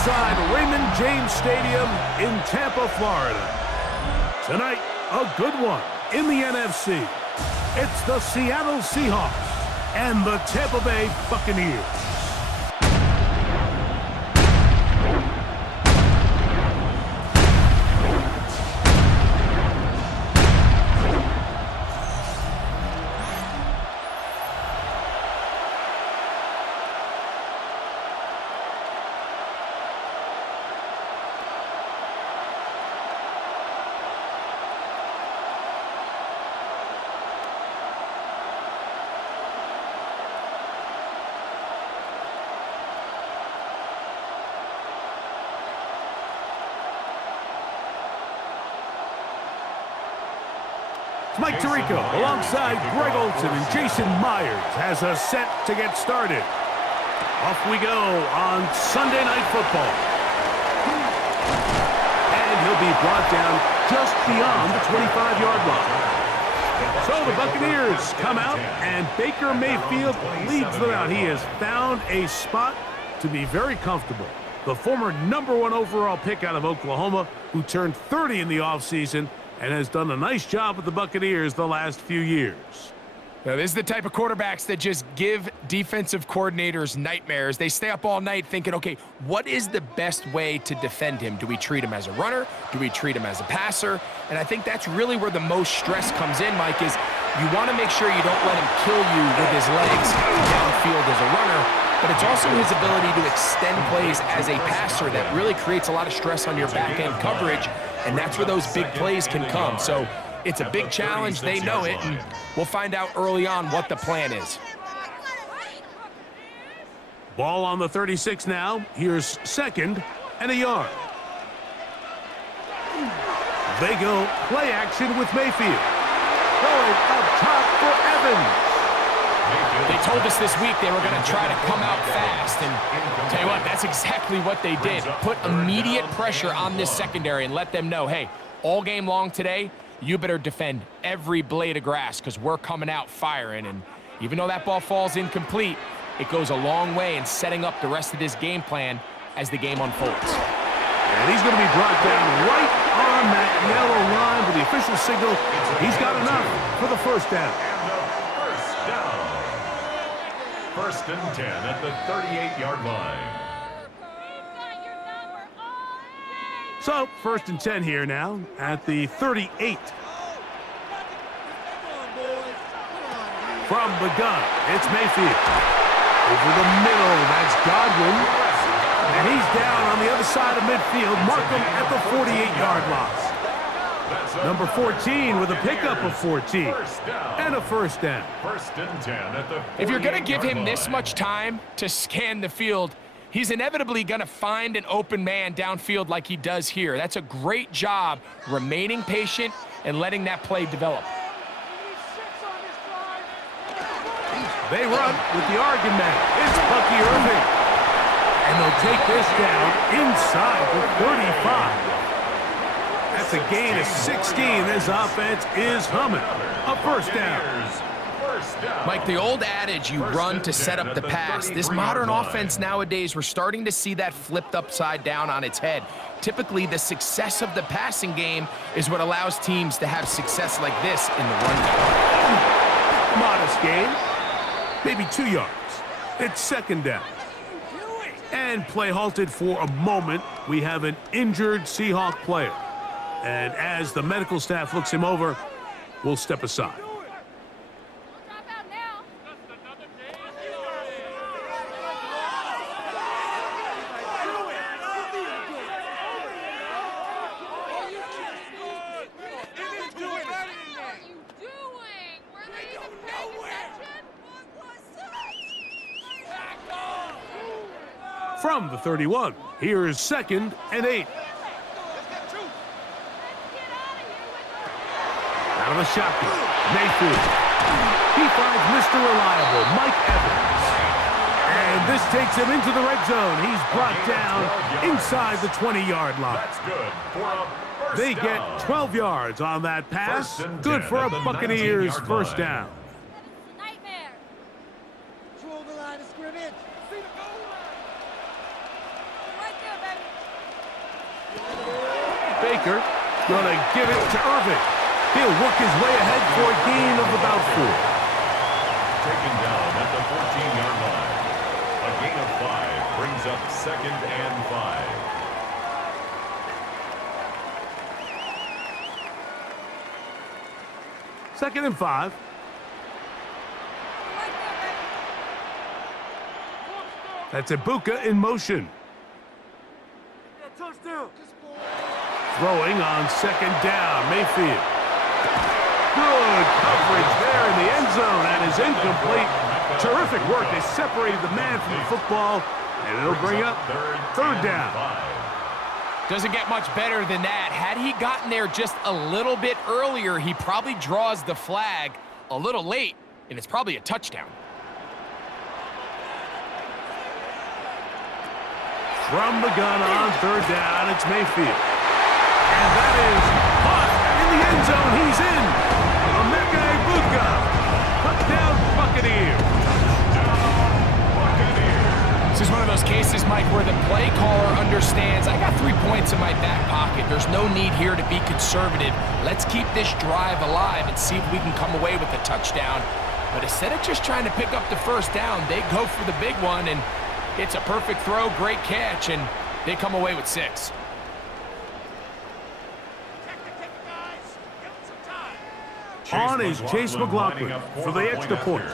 inside Raymond James Stadium in Tampa, Florida. Tonight, a good one in the NFC. It's the Seattle Seahawks and the Tampa Bay Buccaneers. Mike Tirico alongside Greg Olsen and Jason Myers has us set to get started. Off we go on Sunday Night Football. And he'll be brought down just beyond the 25-yard line. So the Buccaneers come out, and Baker Mayfield leads them out. He has found a spot to be very comfortable. The former #1 overall pick out of Oklahoma, who turned 30 in the offseason, and has done a nice job with the Buccaneers the last few years. Now, this is the type of quarterbacks that just give defensive coordinators nightmares. They stay up all night thinking, okay, what is the best way to defend him? Do we treat him as a runner? Do we treat him as a passer? And I think that's really where the most stress comes in, Mike, is you want to make sure you don't let him kill you with his legs downfield as a runner, but it's also his ability to extend plays as a passer that really creates a lot of stress on your back-end coverage, and that's where those big plays can come. So it's a big challenge. They know it, and we'll find out early on what the plan is. Ball on the 36 now. Here's 2nd and a yard. They go play action with Mayfield. Going up top for Evans. They told us this week they were going to try to come out fast, and tell you what, that's exactly what they did. Put immediate pressure on this secondary and let them know, hey, all game long today, you better defend every blade of grass because we're coming out firing. And even though that ball falls incomplete, it goes a long way in setting up the rest of this game plan as the game unfolds. And he's going to be brought down right on that yellow line with the official signal. He's got enough for the first down. First and 10 at the 38-yard line. So, 1st and 10 here now at the 38. From the gun, it's Mayfield. Over the middle, that's Godwin. And he's down on the other side of midfield. Markham at the 48-yard line. Number 14 with a pickup of 14 and a first down. First and 10 at the 48-yard line. If you're going to give him this much time to scan the field, he's inevitably going to find an open man downfield like he does here. That's a great job remaining patient and letting that play develop. They run with the Oregon man. It's Bucky Irving. And they'll take this down inside the 35. That's a gain of 16. This offense is humming. A first down. Mike, the old adage, you run to set up the pass. This modern offense nowadays, we're starting to see that flipped upside down on its head. Typically, the success of the passing game is what allows teams to have success like this in the run game. Modest gain. Maybe 2 yards. It's 2nd down. And play halted for a moment. We have an injured Seahawk player. And as the medical staff looks him over, we'll step aside. From the 31, here is 2nd and 8. Out of the shotgun, Mayfield. He finds Mr. Reliable, Mike Evans. And this takes him into the red zone. He's brought down inside the 20-yard line. That's good for a first They down. get 12 yards on that pass. Good for a Buccaneers first down. Nightmare. Control the line of scrimmage. See the goal line. Right there, baby. Baker gonna give it to Irving. He'll work his way ahead for a gain of about 4. Taken down at the 14-yard line. A gain of 5 brings up 2nd and 5. Second and 5. That's Ibuka in motion. Throwing on 2nd down, Mayfield. Good coverage there in the end zone, and is incomplete. Terrific work. They separated the man from the football, and it'll bring up 3rd down. Doesn't get much better than that. Had he gotten there just a little bit earlier, he probably draws the flag a little late, and it's probably a touchdown. From the gun on 3rd down, it's Mayfield. And that is caught in the end zone. He's in. Emeka Ibuka. Put down Buccaneers. This is one of those cases, Mike, where the play caller understands, I got 3 points in my back pocket. There's no need here to be conservative. Let's keep this drive alive and see if we can come away with a touchdown. But instead of just trying to pick up the 1st down, they go for the big one, and it's a perfect throw, great catch, and they come away with 6. On is Chase McLaughlin for the extra point.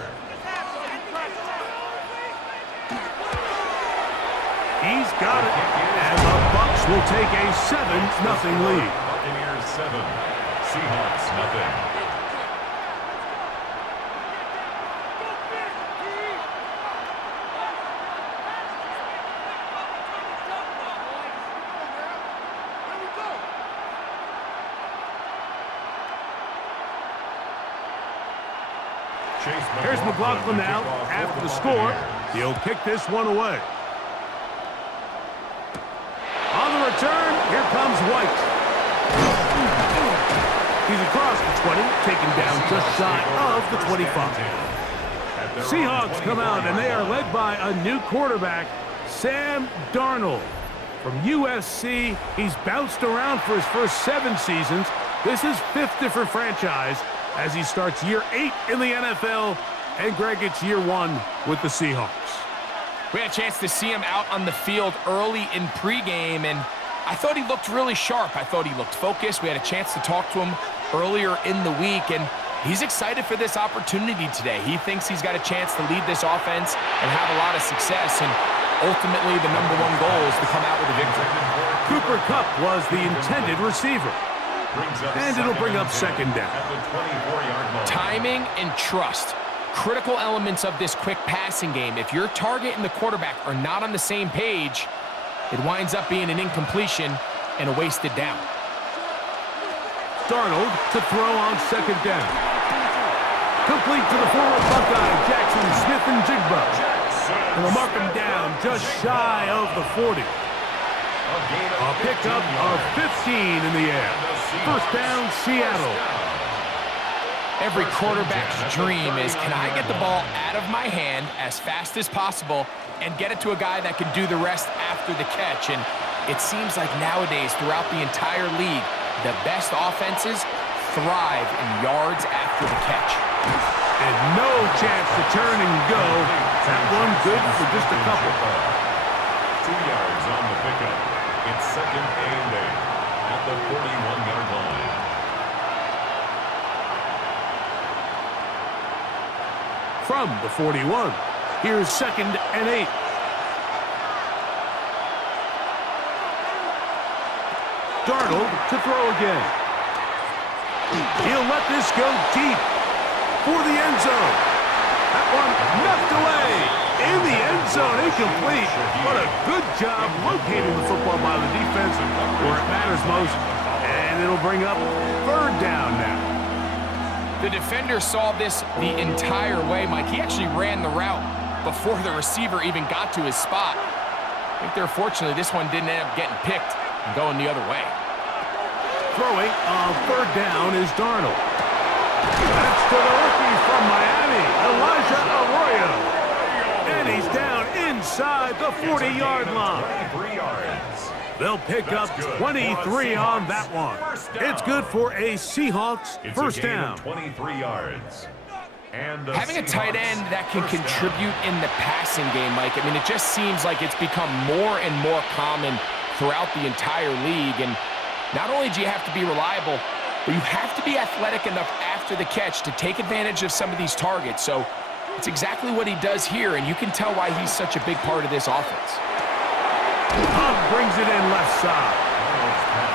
He's got it, and the Bucs will take a 7-0 lead. Buccaneers 7, Seahawks 0. Here's McLaughlin now after the score. He'll kick this one away. On the return, here comes White. He's across the 20, taken down just shy of the 25. Seahawks come out, and they are led by a new quarterback, Sam Darnold. From USC, he's bounced around for his first 7 seasons. This is 5th different franchise as he starts year 8 in the NFL, and Greg, it's year 1 with the Seahawks. We had a chance to see him out on the field early in pregame, and I thought he looked really sharp. I thought he looked focused. We had a chance to talk to him earlier in the week, and he's excited for this opportunity today. He thinks he's got a chance to lead this offense and have a lot of success, and ultimately the #1 goal is to come out with a victory. Cooper Kupp was the intended receiver. And it'll bring up 2nd down. Timing and trust, critical elements of this quick passing game. If your target and the quarterback are not on the same page, it winds up being an incompletion and a wasted down. Darnold to throw on 2nd down. Complete to the former Buckeye, Jackson Smith-Njigba. And they'll mark him down just shy of the 40. A pickup of 15 in the air. 1st down, Seattle. Every quarterback's dream is, can I get the ball out of my hand as fast as possible and get it to a guy that can do the rest after the catch? And it seems like nowadays, throughout the entire league, the best offenses thrive in yards after the catch. And no chance to turn and go. That one good for just a couple. 2 yards on the pickup. It's 2nd and 8 at the 41-yard line. From the 41, here's 2nd and 8. Darnold to throw again. He'll let this go deep for the end zone. That one knocked away in the end zone, incomplete. What a good job locating the football by the defense where it matters most. And it'll bring up 3rd down now. The defender saw this the entire way, Mike. He actually ran the route before the receiver even got to his spot. I think they're fortunately this one didn't end up getting picked and going the other way. Throwing on 3rd down is Darnold. That's to the rookie from Miami, Elijah Arroyo. And he's down inside the 40-yard line. 23 yards. They'll pick up 23 on that one. It's good for a Seahawks first down. 23 yards. And having a tight end that can contribute in the passing game, Mike, I mean, it just seems like it's become more and more common throughout the entire league. And not only do you have to be reliable, but you have to be athletic enough after the catch to take advantage of some of these targets. So it's exactly what he does here, and you can tell why he's such a big part of this offense. Cobb brings it in left side.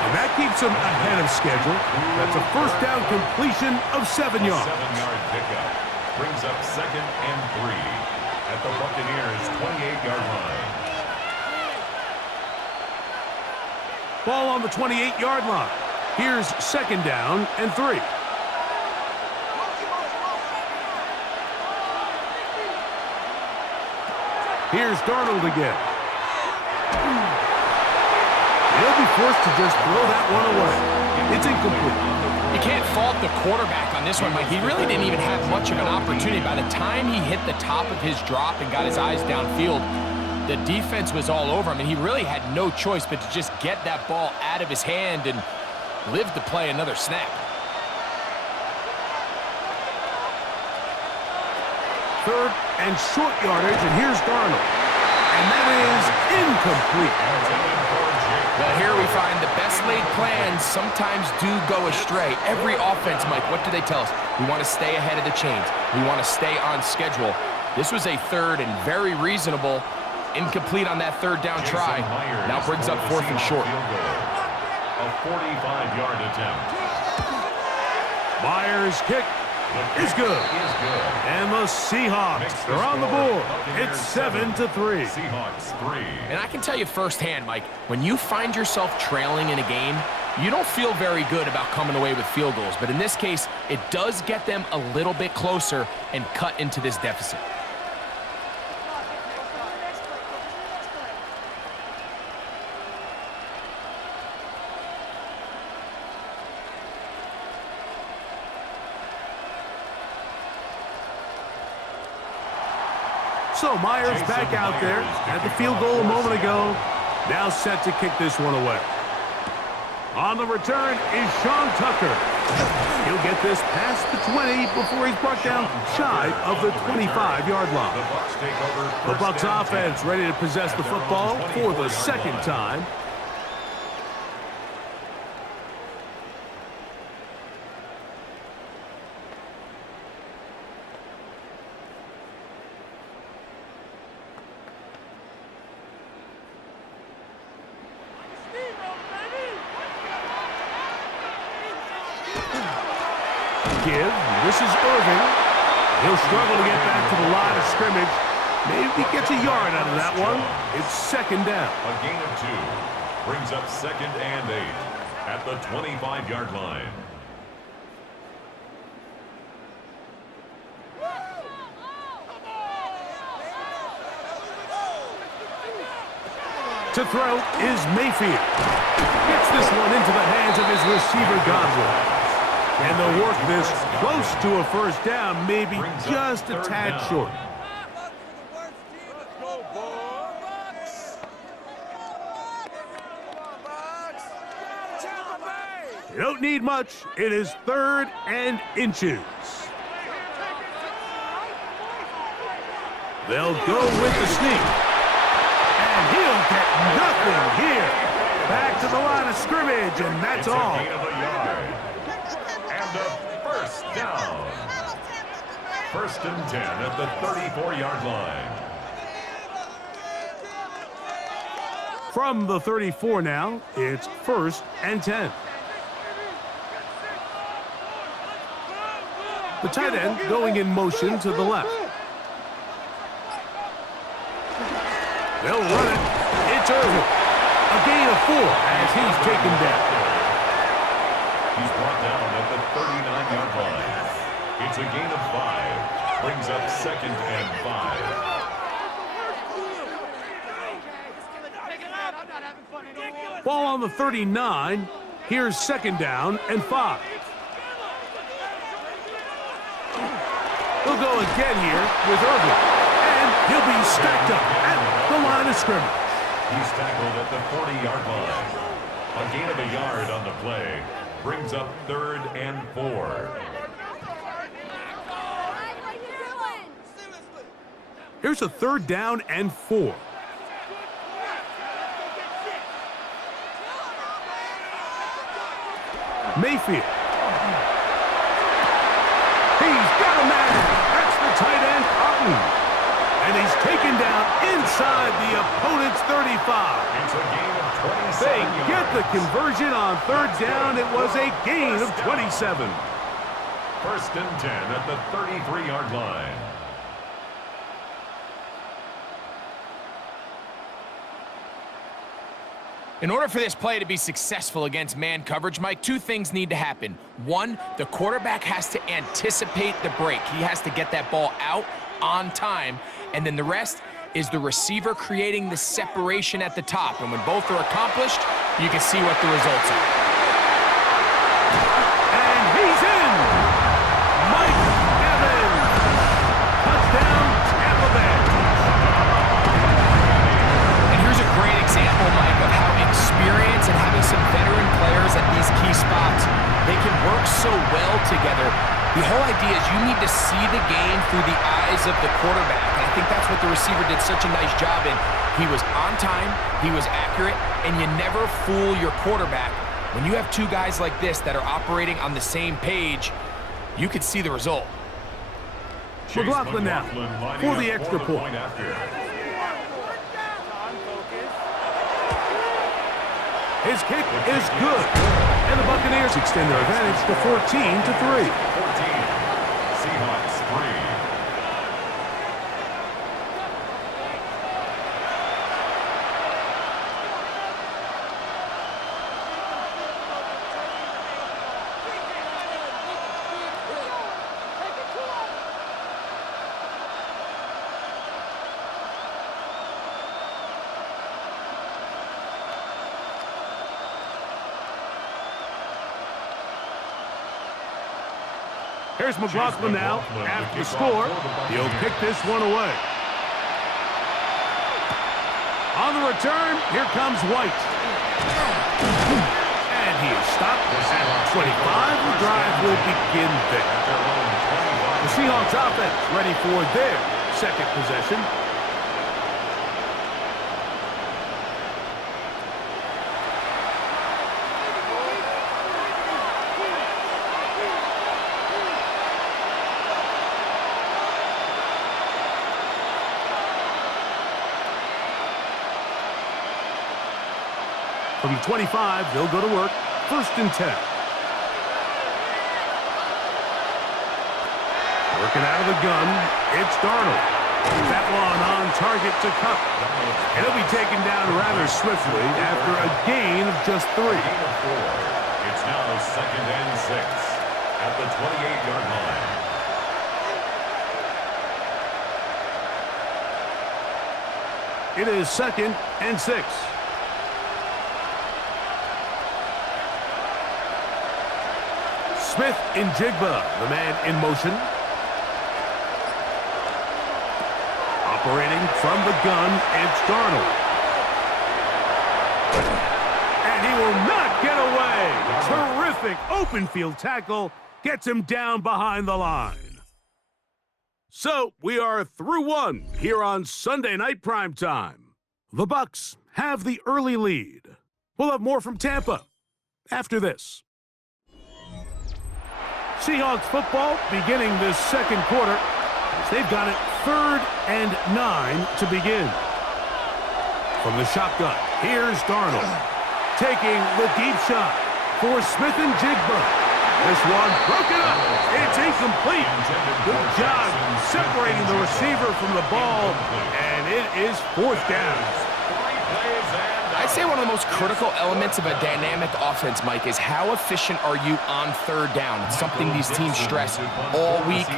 And that keeps him ahead of schedule. That's a first down completion of 7 yards. 7-yard pickup brings up 2nd and 3 at the Buccaneers' 28-yard line. Ball on the 28-yard line. Here's 2nd down and 3. Here's Darnold again. He'll be forced to just throw that one away. It's incomplete. You can't fault the quarterback on this one, Mike. He really didn't even have much of an opportunity. By the time he hit the top of his drop and got his eyes downfield, the defense was all over him, and he really had no choice but to just get that ball out of his hand and live to play another snap. Third and short yardage, and here's Darnold. And that is incomplete. Well, here we find the best laid plans sometimes do go astray. Every offense, Mike, what do they tell us? We want to stay ahead of the chains. We want to stay on schedule. This was a third and very reasonable. Incomplete on that third down try. Now brings up 4th and short. A 45-yard attempt. Myers' kick is good. And the Seahawks are on the board. It's 7-3. Seahawks 3. And I can tell you firsthand, Mike, when you find yourself trailing in a game, you don't feel very good about coming away with field goals. But in this case, it does get them a little bit closer and cut into this deficit. So Myers back out there at the field goal a moment ago. Now set to kick this one away. On the return is Sean Tucker. He'll get this past the 20 before he's brought down shy of the 25-yard line. The Bucs offense ready to possess the football for the 2nd time. This is Irving. He'll struggle to get back to the line of scrimmage. Maybe he gets a yard out of that one. It's 2nd down. A gain of 2 brings up 2nd and 8 at the 25-yard line. To throw is Mayfield. Gets this one into the hands of his receiver, Godwin. And they'll work this close to a first down, maybe just a tad short. You don't need much. It is 3rd and inches. They'll go with the sneak. And he'll get nothing here. Back to the line of scrimmage, and that's all. First down. 1st and 10 at the 34-yard line. From the 34 now, it's 1st and 10. The tight end going in motion to the left. They'll run it. It's Irving. A gain of 4 as he's taken down. He's brought down at the 39-yard line. It's a gain of 5. Brings up 2nd and 5. Ball on the 39. Here's 2nd down and 5. He'll go again here with Irving. And he'll be stacked up at the line of scrimmage. He's tackled at the 40-yard line. A gain of a yard on the play brings up 3rd and 4. Here's a 3rd down and 4. Mayfield. He's got a man. That's the tight end, Otten. And he's taken down inside the opponent's 35. It's a gain of 27 They yards. get the conversion on 3rd down. It was a gain of 27. 1st and 10 at the 33-yard line. In order for this play to be successful against man coverage, Mike, 2 things need to happen. 1, the quarterback has to anticipate the break. He has to get that ball out on time. And then the rest is the receiver creating the separation at the top. And when both are accomplished, you can see what the results are. And he's in. Mike Evans. Touchdown, Tampa Bay. And here's a great example, Mike, of how experience and having some veteran players at these key spots, they can work so well together. The whole idea is you need to see the game through the eyes of the quarterback. And I think that's what the receiver did such a nice job in. He was on time, he was accurate, and you never fool your quarterback. When you have 2 guys like this that are operating on the same page, you can see the result. McLaughlin now for the extra point. His kick is good. And the Buccaneers extend their advantage to 14-3. 14. Seahawks 3. Here's McLaughlin now. After the score, he'll kick this one away. On the return, here comes White. And he is stopped at 25. The drive will begin there. The Seahawks offense ready for their 2nd possession. From the 25, they'll go to work. 1st and 10. Working out of the gun, it's Darnold. That one on target to Cup. And he'll be taken down rather swiftly after a gain of just 3. Gain of 4. It's now 2nd and 6 at the 28-yard line. It is 2nd and 6. Smith in Jigba, the man in motion. Operating from the gun, it's Darnold. And he will not get away. Terrific open field tackle. Gets him down behind the line. So we are through 1 here on Sunday Night Primetime. The Bucs have the early lead. We'll have more from Tampa after this. Seahawks football beginning this 2nd quarter as they've got it 3rd and 9 to begin. From the shotgun, here's Darnold taking the deep shot for Smith and Jigba. This one broken up. It's incomplete. Good job separating the receiver from the ball, and it is 4th down. I'd say one of the most critical elements of a dynamic offense, Mike, is how efficient are you on 3rd down. It's something these teams stress all week.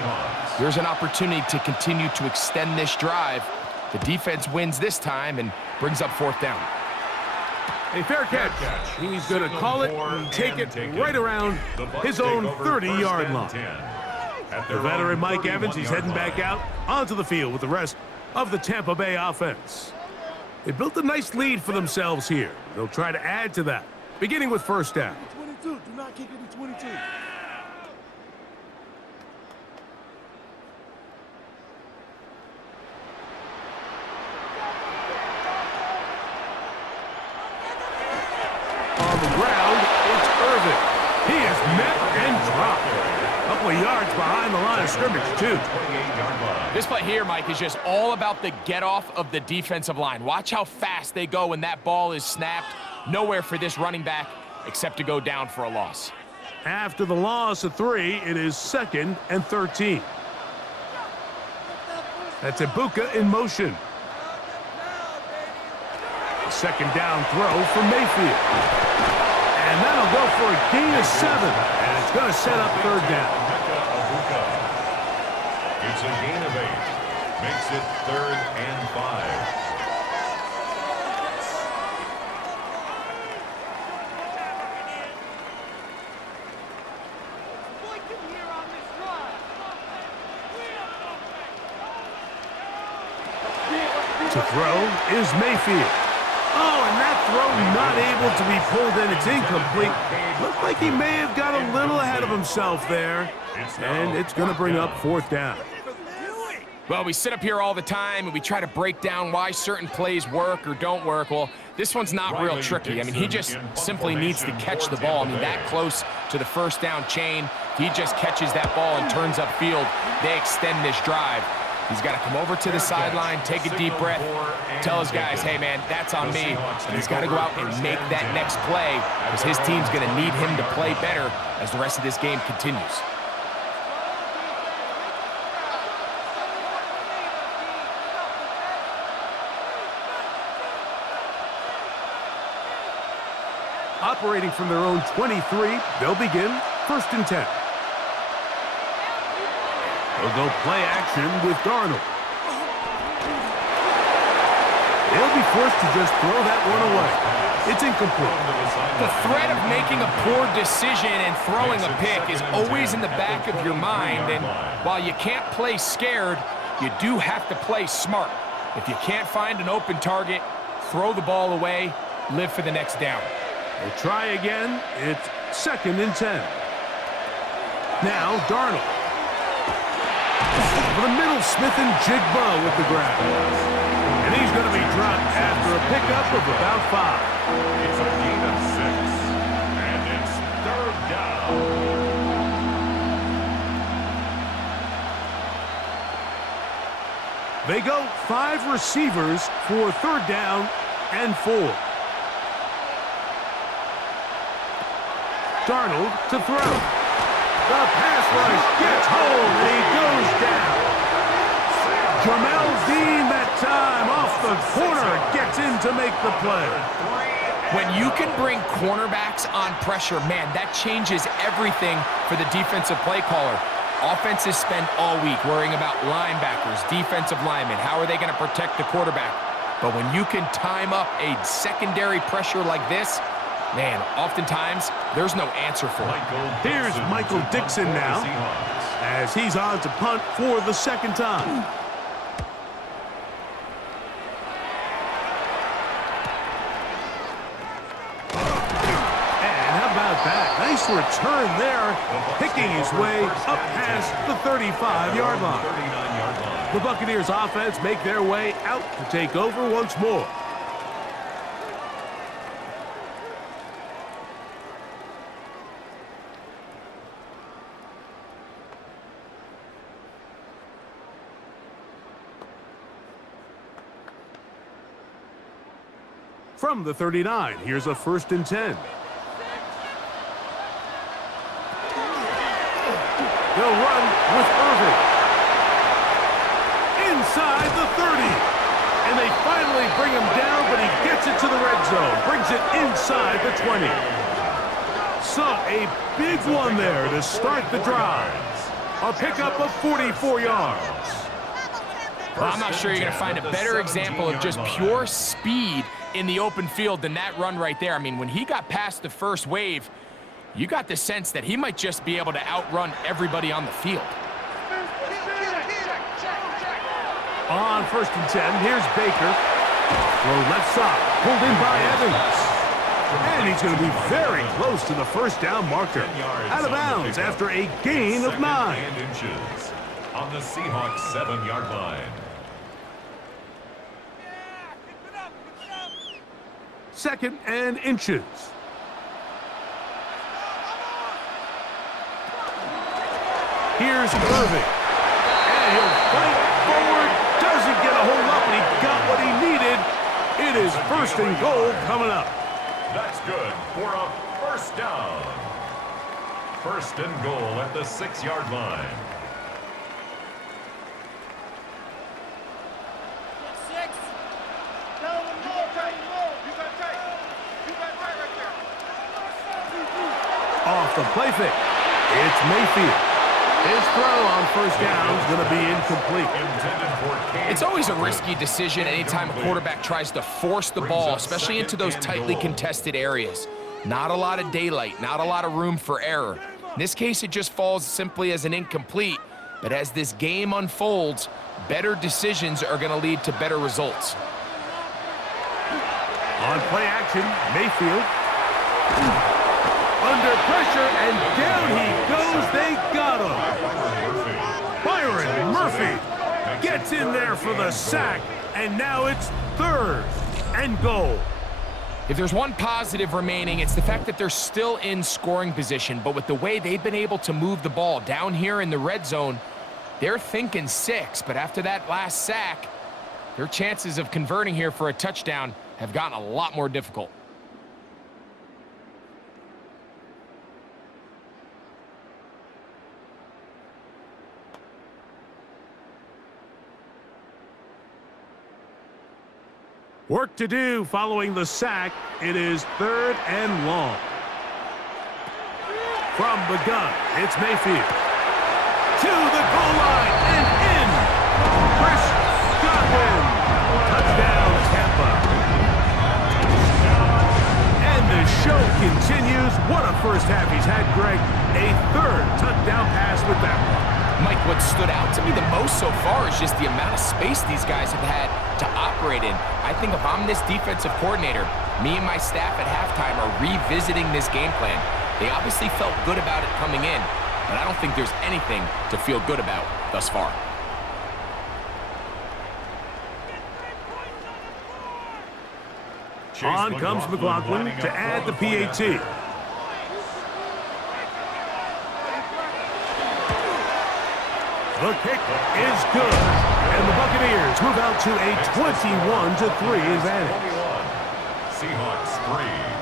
Here's an opportunity to continue to extend this drive. The defense wins this time and brings up 4th down. A fair catch. He's going to call it and take it right around his own 30-yard line. The veteran Mike Evans, he's heading back out onto the field with the rest of the Tampa Bay offense. They built a nice lead for themselves here. They'll try to add to that, beginning with first down. 22. Do not kick it to 22. On the ground, it's Irvin. He is met and dropped. A couple of yards behind the line of scrimmage, too. 28-yard line. This play here, Mike, is just all about the get-off of the defensive line. Watch how fast they go when that ball is snapped. Nowhere for this running back except to go down for a loss. After the loss of 3, it is 2nd and 13. That's Ibuka in motion. A second down throw from Mayfield. And that'll go for a gain of 7. And it's going to set up third down. It's a gain of 8. Makes it 3rd and 5. To throw is Mayfield. Oh, and that throw not able to be pulled in. It's incomplete. Looked like he may have got a little ahead of himself there. And it's going to bring up 4th down. Well, we sit up here all the time and we try to break down why certain plays work or don't work. Well, this one's not real tricky. I mean, he just simply needs to catch the ball. I mean, that close to the first down chain, if he just catches that ball and turns upfield, they extend this drive. He's got to come over to the sideline, take a deep breath, tell his guys, hey, man, that's on me. And he's got to go out and make that next play because his team's going to need him to play better as the rest of this game continues. Operating from their own 23, they'll begin 1st and 10. They'll go play action with Darnold. They'll be forced to just throw that one away. It's incomplete. The threat of making a poor decision and throwing a pick is always in the back of your mind, and while you can't play scared, you do have to play smart. If you can't find an open target, throw the ball away, live for the next down. They'll try again. It's 2nd and 10. Now Darnold. Over the middle, Smith and Jigba with the grab. And he's going to be dropped after a pickup of about 5. It's a gain of 6. And it's 3rd down. They go 5 receivers for 3rd down and 4. Darnold to throw. The pass rush gets home, and he goes down. Jamel Dean that time off the corner gets in to make the play. When you can bring cornerbacks on pressure, man, that changes everything for the defensive play caller. Offenses spend all week worrying about linebackers, defensive linemen. How are they going to protect the quarterback? But when you can time up a secondary pressure like this, man, oftentimes, there's no answer for it. Here's Michael Dixon now, as he's on to punt for the 2nd time. And how about that? Nice return there, picking his way up past the 35-yard line. The Buccaneers offense make their way out to take over once more. From the 39, here's a 1st and 10. They'll run with Irvin. Inside the 30. And they finally bring him down, but he gets it to the red zone. Brings it inside the 20. So a big one there to start the drive. A pickup of 44 yards. Well, I'm not sure you're going to find a better example of just pure speed in the open field than that run right there. I mean, when he got past the first wave, you got the sense that he might just be able to outrun everybody on the field. On 1st and 10, here's Baker. Throw left side, pulled in by Evans. And he's going to be very close to the first down marker. Out of bounds after a gain of 9. Inches on the Seahawks 7-yard line. Second and inches. Here's Irving. And he'll fight forward. Doesn't get a hold up, and he got what he needed. It is first and goal coming up. That's good for a first down. First and goal at the 6-yard line. Off the play fake. It's Mayfield. His throw on first down is going to be incomplete. It's always a risky decision anytime a quarterback tries to force the ball, especially into those tightly contested areas. Not a lot of daylight, not a lot of room for error. In this case, it just falls simply as an incomplete. But as this game unfolds, better decisions are going to lead to better results. On play action, Mayfield. Under pressure, and down he goes. They got him. Byron Murphy gets in there for the sack, and now it's third and goal. If there's one positive remaining, it's the fact that they're still in scoring position. But with the way they've been able to move the ball down here in the red zone, they're thinking 6. But after that last sack, their chances of converting here for a touchdown have gotten a lot more difficult. Work to do following the sack. It is third and long. From the gun, it's Mayfield. To the goal line and in. Chris Godwin. Touchdown, Tampa. And the show continues. What a first half he's had, Greg. A third touchdown pass with that one. Mike, what stood out to me the most so far is just the amount of space these guys have had to operate in. I think if I'm this defensive coordinator, me and my staff at halftime are revisiting this game plan. They obviously felt good about it coming in, but I don't think there's anything to feel good about thus far. On comes McLaughlin to add the PAT. The kick is good, and the Buccaneers move out to a 21-3 advantage. Seahawks 3.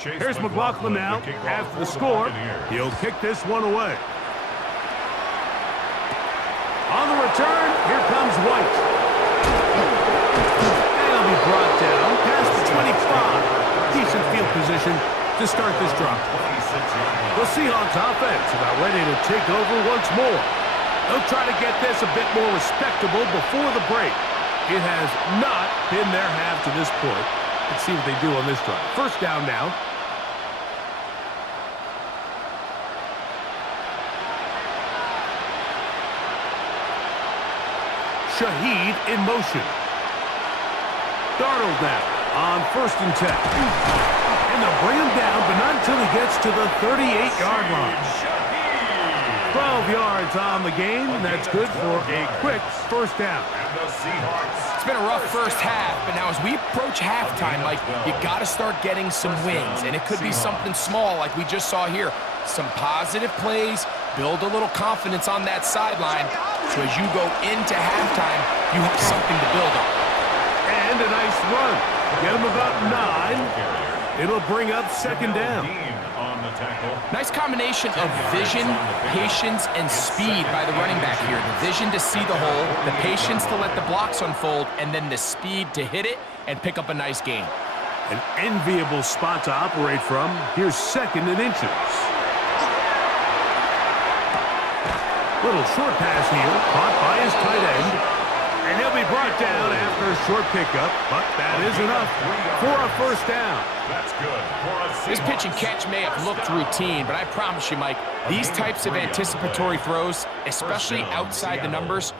Here's McLaughlin now. After the score, he'll kick this one away. On the return, here comes White. And he'll be brought down past the 25. Decent field position to start this drive. The Seahawks offense about ready to take over once more. They'll try to get this a bit more respectable before the break. It has not been their half to this point. Let's see what they do on this drive. First down now. Shaheed in motion. Darnold now on 1st and 10. And they'll bring him down, but not until he gets to the 38-yard line. 12 yards on the game, and that's good for a quick first down. It's been a rough first half, but now as we approach halftime, Mike, you got to start getting some wins, and it could be something small like we just saw here. Some positive plays, build a little confidence on that sideline, so as you go into halftime, you have something to build on. And a nice run. Get him about 9. It'll bring up second down. Nice combination of vision, patience, and speed by the running back here. The vision to see the hole, the patience to let the blocks unfold, and then the speed to hit it and pick up a nice gain. An enviable spot to operate from. Here's 2nd and inches. Little short pass here, caught by his tight end. And he'll be brought down after a short pickup, but that is enough for a first down. That's good for a Seahawks. This pitch and catch may have looked routine, but I promise you, Mike, these types of anticipatory throws, especially outside the numbers,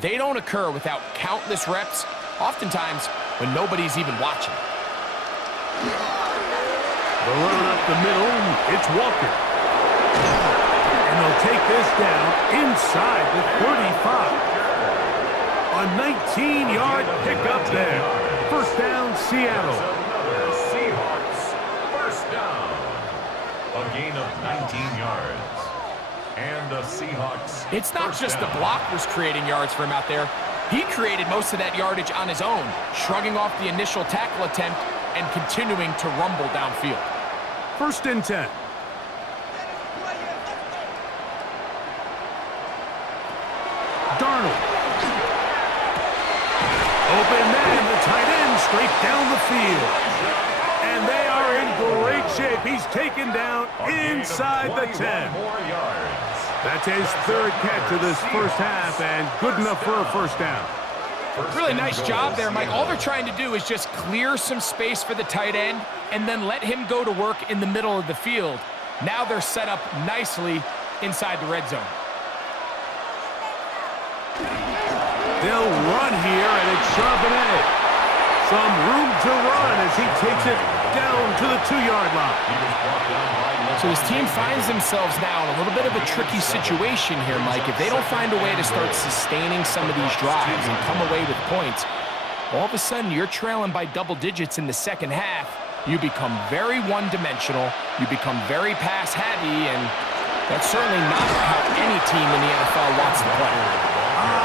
they don't occur without countless reps, oftentimes when nobody's even watching. They'll run it up the middle. It's Walker. And they'll take this down inside the 35. A 19-yard pickup there. First down, Seattle. Another Seahawks first down. A gain of 19 yards. And the Seahawks. It's not just the blockers creating yards for him out there. He created most of that yardage on his own, shrugging off the initial tackle attempt and continuing to rumble downfield. First and 10. Darnold. Open man, the tight end, straight down the field. And they are in great shape. He's taken down inside the 10. More yards. That's his 3rd catch of this first half, and good enough for a first down. Really nice job there, Mike. All they're trying to do is just clear some space for the tight end and then let him go to work in the middle of the field. Now they're set up nicely inside the red zone. They'll run here, and it's Charbonnet. Some room to run as he takes it down to the 2-yard line. So his team finds themselves now in a little bit of a tricky situation here, Mike. If they don't find a way to start sustaining some of these drives and come away with points, all of a sudden you're trailing by double digits in the second half. You become very one-dimensional. You become very pass-heavy, and that's certainly not how any team in the NFL wants to play.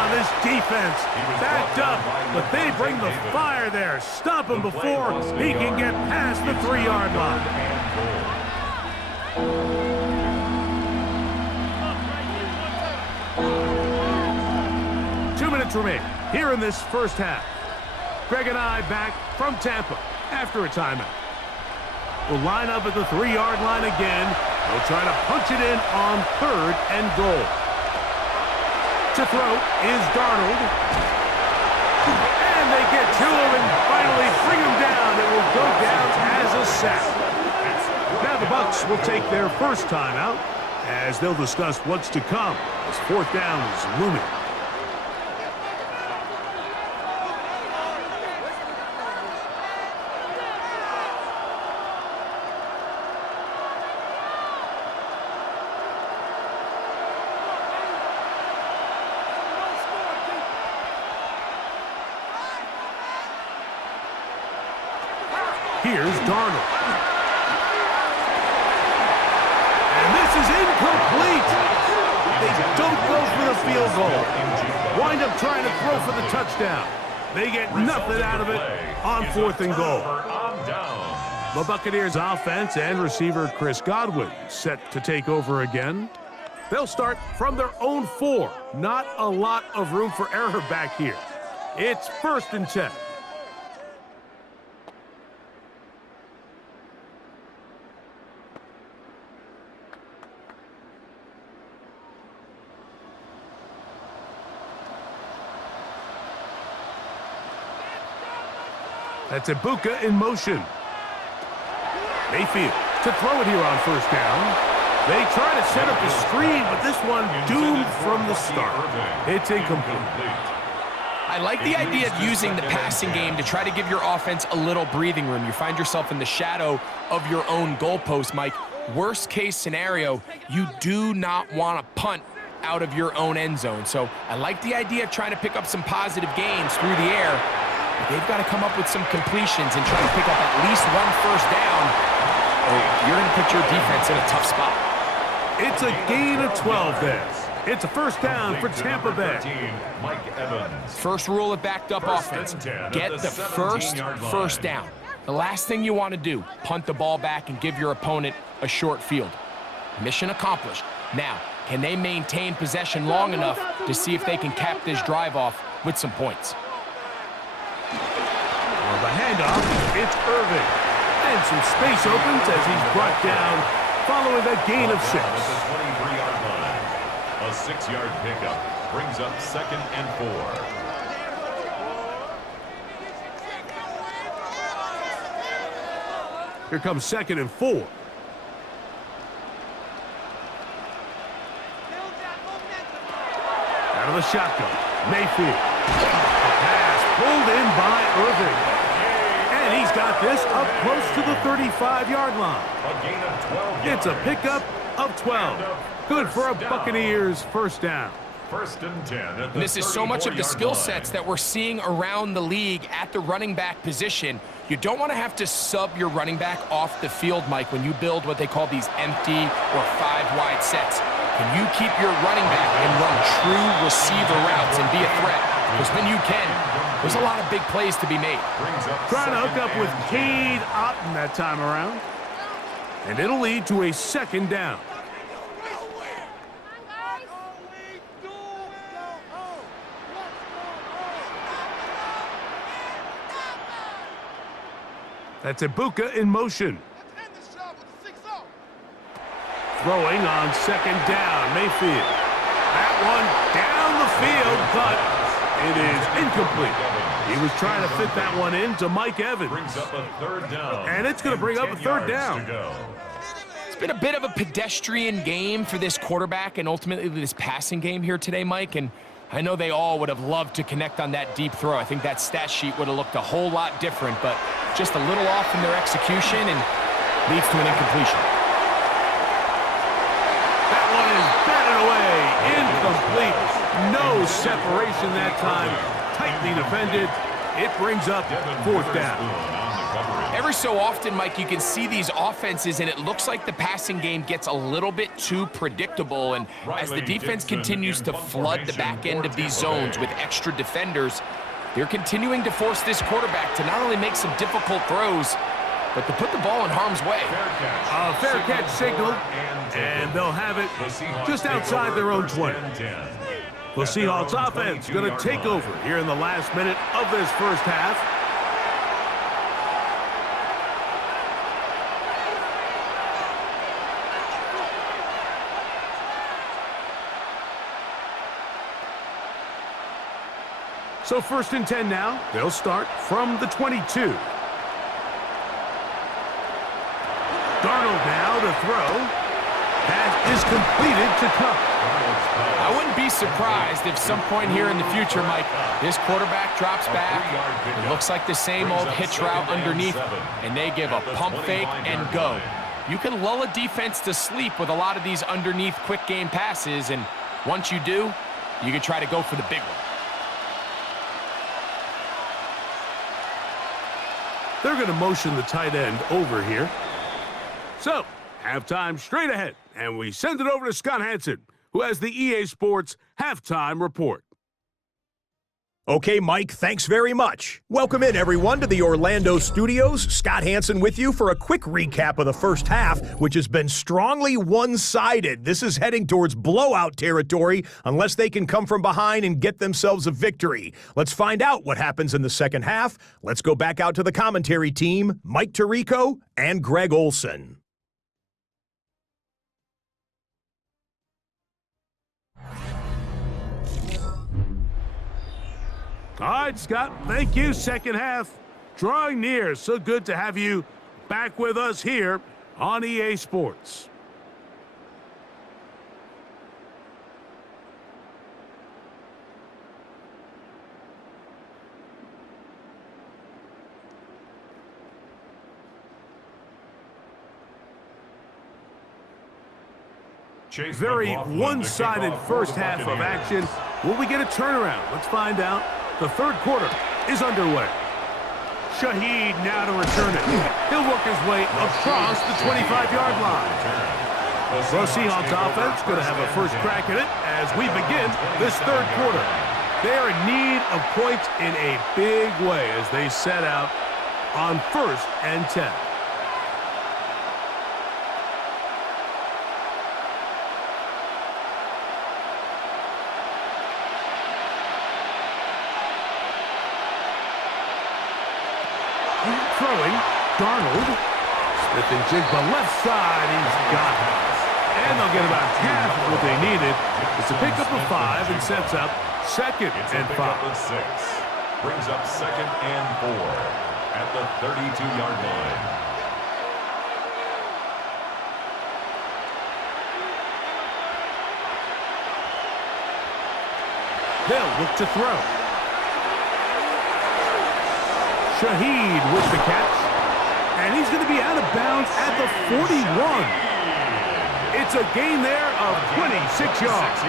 This defense backed up, but they bring the fire there. Stop him before he can get past the 3-yard line. 2 minutes remain here in this first half. Greg and I back from Tampa after a timeout. We'll line up at the 3-yard line again. They'll try to punch it in on 3rd and goal. To throw is Darnold. And they get to him and finally bring him down. It will go down as a sack. Now the Bucs will take their first timeout as they'll discuss what's to come as 4th down is looming. Here's Darnold. And this is incomplete. They don't go for the field goal. Wind up trying to throw for the touchdown. They get nothing out of it on 4th and goal. The Buccaneers offense and receiver Chris Godwin set to take over again. They'll start from their own 4. Not a lot of room for error back here. It's 1st and 10. That's Ibuka in motion. Mayfield to throw it here on 1st down. They try to set up the screen, but this one doomed from the start. It's incomplete. I like the idea of using the passing game to try to give your offense a little breathing room. You find yourself in the shadow of your own goalpost, Mike. Worst case scenario, you do not want to punt out of your own end zone. So I like the idea of trying to pick up some positive gains through the air. They've got to come up with some completions and try to pick up at least 1 first down, or you're going to put your defense in a tough spot. It's a gain of 12 there. It's a first down for Tampa Bay. First rule of backed up offense, get the first down. The last thing you want to do, punt the ball back and give your opponent a short field. Mission accomplished. Now, can they maintain possession long enough to see if they can cap this drive off with some points? On the handoff, it's Irving. And some space opens as he's brought down following a gain of 6. At the 23-yard line. A 6-yard pickup brings up 2nd and 4. Here comes 2nd and 4. Out of the shotgun, Mayfield. Pass pulled in by Irving. And he's got this up close to the 35-yard line. A gain of 12 It's a yards. pickup of 12. Good for a Buccaneers first down. 1st and 10 at the This is so much of the 34-yard skill line. sets that we're seeing around the league at the running back position. You don't want to have to sub your running back off the field, Mike, when you build what they call these empty or 5-wide sets. Can you keep your running back and run true receiver routes and be a threat? Because when you can, there's a lot of big plays to be made. Brings up Trying to hook 2nd up with and 10. Cade Otton that time around. And it'll lead to a 2nd down. That's Ibuka in motion. Throwing on 2nd down, Mayfield. That one down the field, but it is incomplete. He was trying to fit that one into Mike Evans. Brings up a 3rd down. And it's going to bring up a 3rd down. To go. It's been a bit of a pedestrian game for this quarterback and ultimately this passing game here today, Mike. And I know they all would have loved to connect on that deep throw. I think that stat sheet would have looked a whole lot different, but just a little off in their execution and leads to an incompletion. That one is batted away. Incomplete. No separation that time. Tightly defended. It brings up 4th down. On the coverage. Every so often, Mike, you can see these offenses, and it looks like the passing game gets a little bit too predictable. And as the defense continues to flood the back end of these zones with extra defenders, they're continuing to force this quarterback to not only make some difficult throws, but to put the ball in harm's way. A fair catch signal, and they'll have it just outside their own 20. The Seahawks offense going to take over here in the last minute of this first half. So 1st and 10 now. They'll start from the 22. Darnold now to throw. Pass is completed to Cup. I wouldn't be surprised if some point here in the future, Mike, this quarterback drops back. It looks like the same old hitch route underneath, and they give a pump fake and go. You can lull a defense to sleep with a lot of these underneath quick game passes, and once you do, you can try to go for the big one. They're going to motion the tight end over here. So, halftime straight ahead, and we send it over to Scott Hansen, who has the EA Sports Halftime Report. Okay, Mike, thanks very much. Welcome in, everyone, to the Orlando studios. Scott Hansen with you for a quick recap of the first half, which has been strongly one-sided. This is heading towards blowout territory unless they can come from behind and get themselves a victory. Let's find out what happens in the second half. Let's go back out to the commentary team, Mike Tirico and Greg Olson. All right, Scott, thank you. Second half drawing near. So good to have you back with us here on EA Sports. Very one-sided first half of action. Will we get a turnaround? Let's find out. The third quarter is underway. Shaheed now to return it. He'll work his way across the 25-yard line. The Seahawks offense going to have a first crack at it as we begin this third quarter. They are in need of points in a big way as they set out on 1st and 10. Throwing, Darnold. Lifting Jigba left side, he's got it. And they'll get about half of what they needed. It's a pickup of 5 and sets up second and 5. Of 6. Brings up second and 4 at the 32-yard line. They'll look to throw. Shaheed with the catch. And he's going to be out of bounds at the 41. It's a gain there of 26 yards.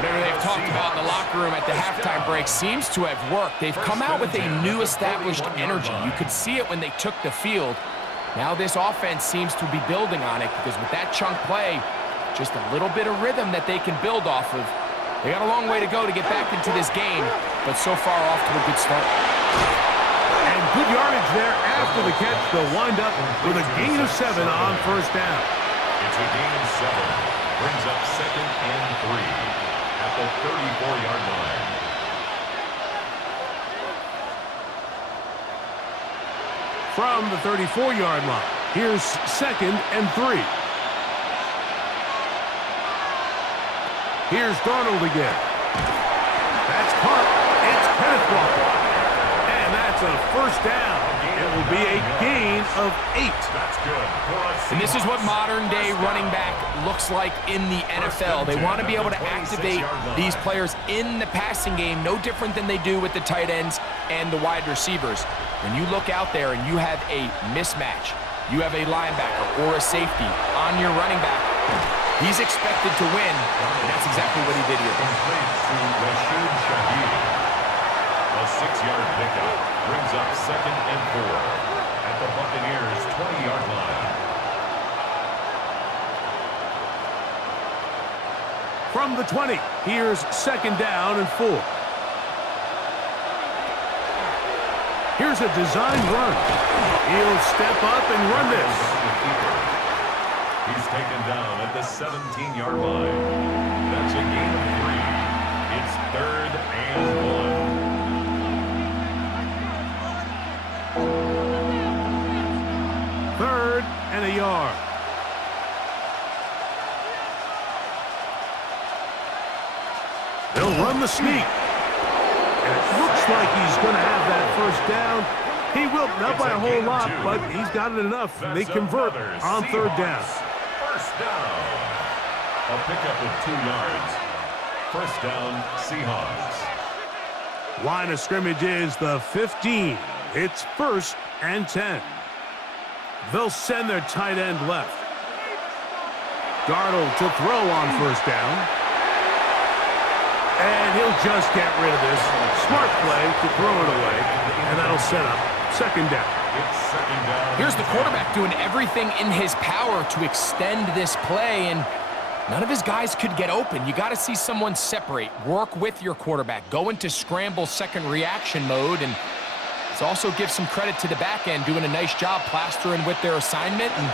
Whatever they've talked about in the locker room at the halftime break seems to have worked. They've come out with a new established energy. You could see it when they took the field. Now this offense seems to be building on it because with that chunk play, just a little bit of rhythm that they can build off of. They got a long way to go to get back into this game, but so far off to a good start. And good yardage there after the catch. They'll wind up with a gain of 7 on first down. It's a gain of 7. Brings up second and 3 at the 34-yard line. From the 34-yard line, here's second and 3. Here's Darnold again. That's caught. It's Kenneth Walker. And that's a first down. It will be a gain of 8. That's good. And this is what modern-day running back looks like in the NFL. They want to be able to activate these players in the passing game, no different than they do with the tight ends and the wide receivers. When you look out there and you have a mismatch, you have a linebacker or a safety on your running back, he's expected to win, and that's exactly what he did here. Complete to Rashid Shaheed. A 6-yard pickup brings up second and 4 at the Buccaneers' 20-yard line. From the 20, here's second down and 4. Here's a design run. He'll step up and run this. He's taken down at the 17-yard line. That's a gain of 3. It's third and 1. Third and a yard. They'll run the sneak. And it looks like he's going to have that first down. He will, not by a whole lot, but he's got it enough. They convert on third down. First down. A pickup of 2 yards. First down, Seahawks. Line of scrimmage is the 15. It's first and 10. They'll send their tight end left. Darnold to throw on first down. And he'll just get rid of this. Smart play to throw it away. And that'll set up second down. It's second down. Here's the quarterback doing everything in his power to extend this play, and none of his guys could get open. You got to see someone separate, work with your quarterback, go into scramble second reaction mode, and let's also give some credit to the back end doing a nice job plastering with their assignment, and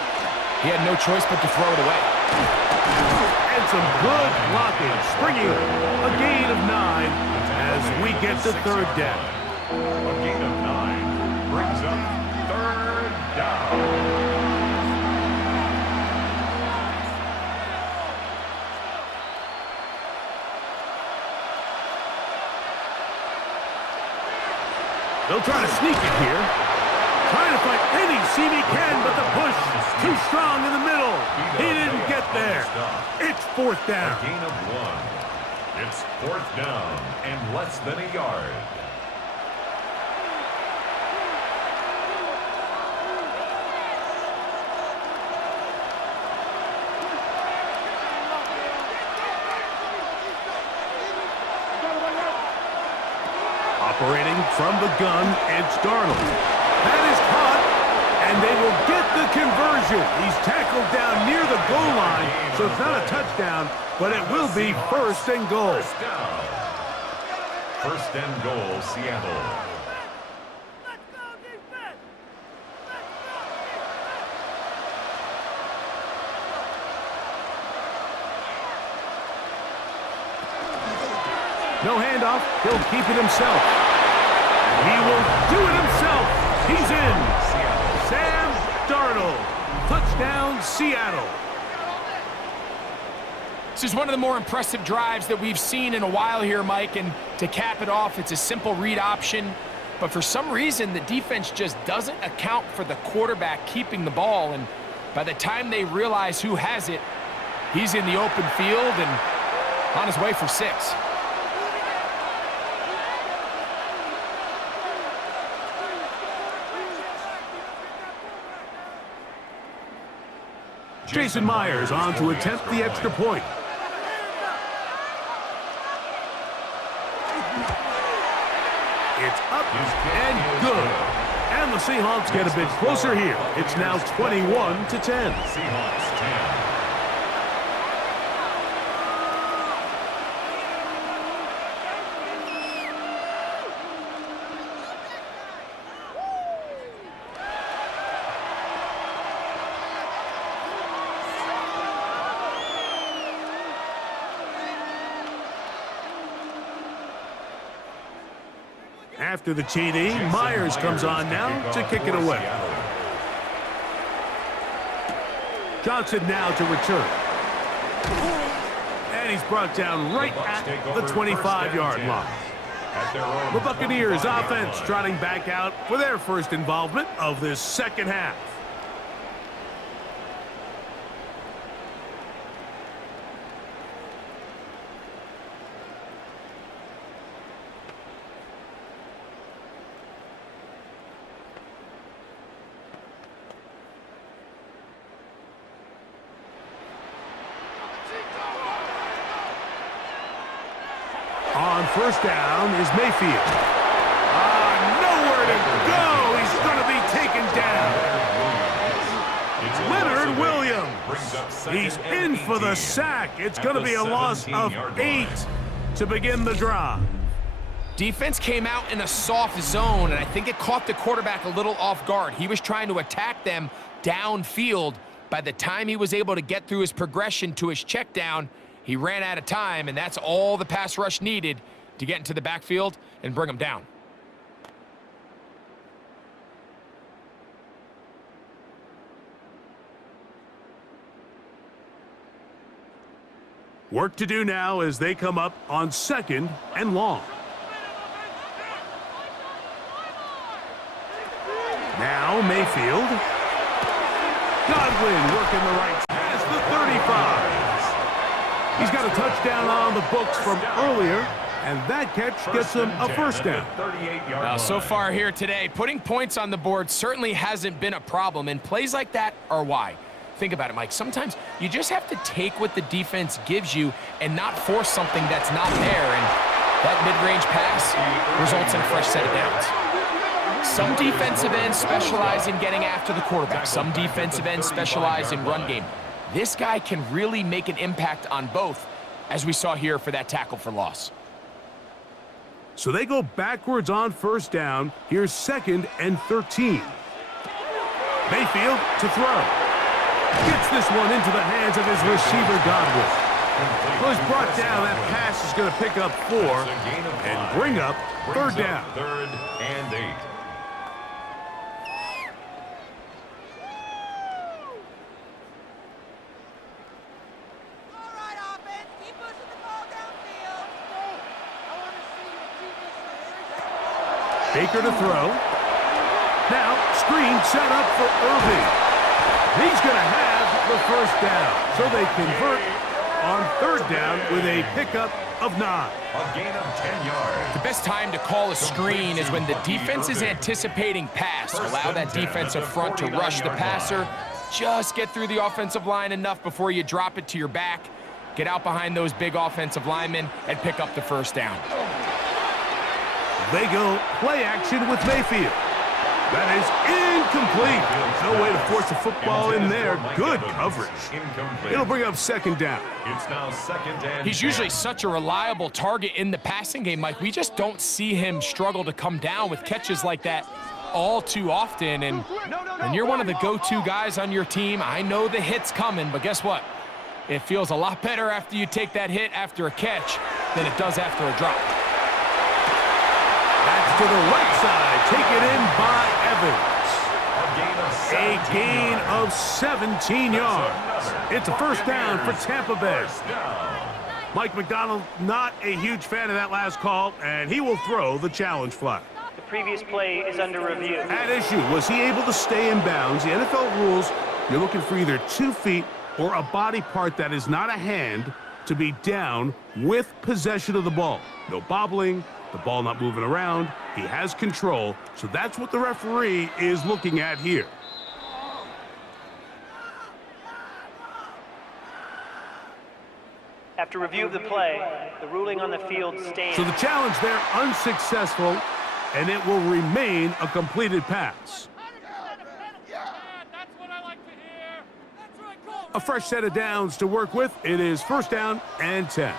he had no choice but to throw it away. And some good blocking. Springing a gain of 9 as we get to third down. A gain of 9 brings up third down. They'll try to sneak it here. Trying to find any seam he can, but the push too strong in the middle. He didn't get there. It's fourth down. A gain of 1. It's fourth down and less than a yard. Operating from the gun, it's Darnold. That is caught, and they will get the conversion. He's tackled down near the goal line, so it's not a touchdown, but it will be first and goal. First down. First and goal, Seattle. No handoff. He'll keep it himself. He will do it himself. He's in. Sam Darnold. Touchdown, Seattle. This is one of the more impressive drives that we've seen in a while here, Mike, and to cap it off, it's a simple read option, but for some reason, the defense just doesn't account for the quarterback keeping the ball, and by the time they realize who has it, he's in the open field and on his way for 6. Jason Myers on to attempt the extra point. It's up and good. And the Seahawks get a bit closer here. It's now 21-10. Seahawks 10. After the TD, Myers comes on now to kick it away. Johnson now to return. And he's brought down right at the 25-yard line. The Buccaneers offense trotting back out for their first involvement of this second half. On first down is Mayfield. Nowhere to go. He's going to be taken down. Leonard Williams. He's in for the sack. It's going to be a loss of 8 to begin the drive. Defense came out in a soft zone, and I think it caught the quarterback a little off guard. He was trying to attack them downfield. By the time he was able to get through his progression to his check down, he ran out of time, and that's all the pass rush needed to get into the backfield and bring him down. Work to do now as they come up on 2nd and long. Now Mayfield. Godwin working the right as the 35. He's got a touchdown on the books from earlier, and that catch gets him a first down. Well, so far here today, putting points on the board certainly hasn't been a problem, and plays like that are why. Think about it, Mike. Sometimes you just have to take what the defense gives you and not force something that's not there, and that mid-range pass results in a fresh set of downs. Some defensive ends specialize in getting after the quarterback. Some defensive ends specialize in run game. This guy can really make an impact on both, as we saw here for that tackle for loss. So they go backwards on first down. Here's 2nd and 13. Mayfield to throw. Gets this one into the hands of his receiver, Godwin. Well, he's brought down. That pass is going to pick up 4 and bring up 3rd down. 3rd and 8. Baker to throw. Now, screen set up for Irving. He's going to have the first down. So they convert on 3rd down with a pickup of 9. A gain of 10 yards. The best time to call a screen is when the defense is anticipating pass. Allow that defensive front to rush the passer. Just get through the offensive line enough before you drop it to your back. Get out behind those big offensive linemen and pick up the first down. They go play action with Mayfield. That is incomplete. No way to force the football in there. Good coverage. It'll bring up 2nd down. It's now 2nd and He's usually such a reliable target in the passing game, Mike. We just don't see him struggle to come down with catches like that all too often. And when you're one of the go-to guys on your team, I know the hit's coming, but guess what? It feels a lot better after you take that hit after a catch than it does after a drop. That's to the right side. Taken in by Evans. A gain of 17 yards. It's a first down for Tampa Bay. Mike McDonald, not a huge fan of that last call, and he will throw the challenge flag. The previous play is under review. At issue, was he able to stay in bounds? The NFL rules, you're looking for either 2 feet or a body part that is not a hand to be down with possession of the ball. No bobbling, the ball not moving around. He has control, so that's what the referee is looking at here. After review of the play, the ruling on the field stands. So the challenge there unsuccessful, and it will remain a completed pass. A fresh set of downs to work with. It is first down and 10.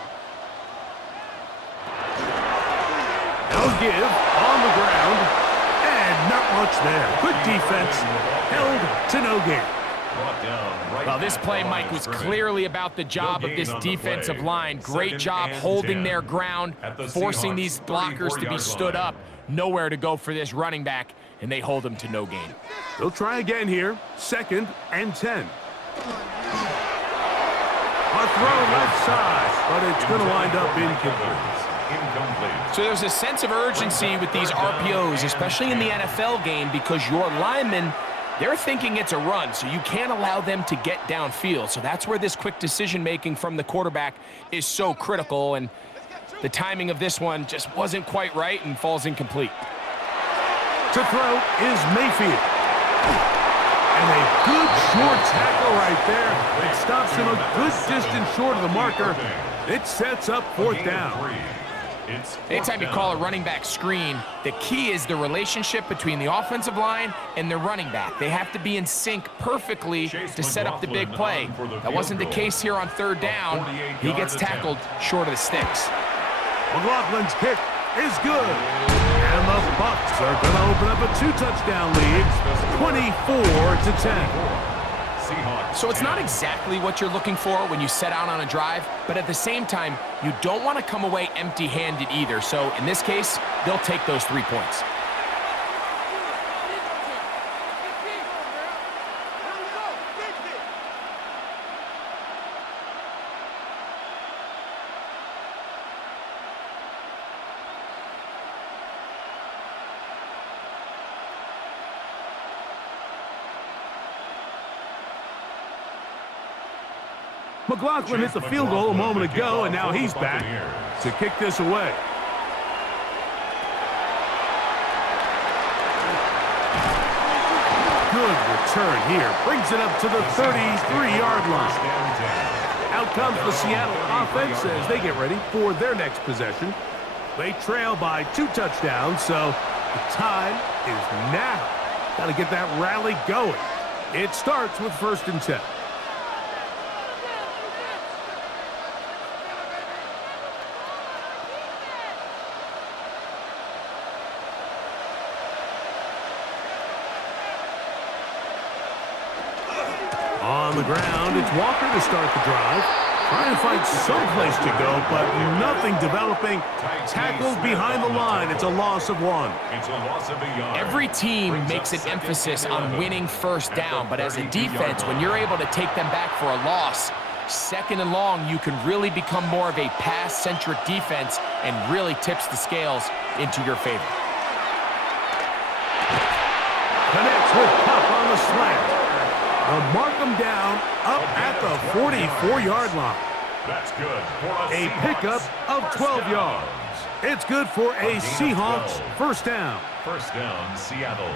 No give on the ground, and not much there. Good defense, held to no gain. Well, this play, Mike, was clearly about the job of this defensive line. Great job holding their ground, forcing these blockers to be stood up. Nowhere to go for this running back, and they hold him to no gain. They'll try again here. Second and 10. A throw left side, but it's going to wind up incomplete. So there's a sense of urgency with these RPOs, especially in the NFL game, because your linemen, they're thinking it's a run, so you can't allow them to get downfield. So that's where this quick decision-making from the quarterback is so critical, and the timing of this one just wasn't quite right and falls incomplete. To throw is Mayfield. And a good short tackle right there. It stops him a good distance short of the marker. It sets up fourth down. Anytime you call a running back screen, the key is the relationship between the offensive line and the running back. They have to be in sync perfectly to set up the big play. That wasn't the case here on third down. He gets tackled short of the sticks. McLaughlin's kick is good. And the Bucs are going to open up a 2-touchdown lead, 24-10. So it's not exactly what you're looking for when you set out on a drive, but at the same time, you don't want to come away empty-handed either. So in this case, they'll take those 3 points. McLaughlin hit the field goal a moment ago, and now he's back to kick this away. Good return here. Brings it up to the 33-yard line. Out comes the Seattle offense as they get ready for their next possession. They trail by 2 touchdowns, so the time is now. Got to get that rally going. It starts with first and 10. On the ground, it's Walker to start the drive. Trying to find someplace to go, but nothing developing. Tackled behind the line. It's a loss of 1. Every team makes an emphasis on winning first down, but as a defense, when you're able to take them back for a loss, second and long, you can really become more of a pass-centric defense and really tips the scales into your favor. Connects with Cup on the slant. They'll mark him down up at the 44-yard line. That's good for a pickup of 12 yards. It's good for a Seahawks first down. First down, Seattle.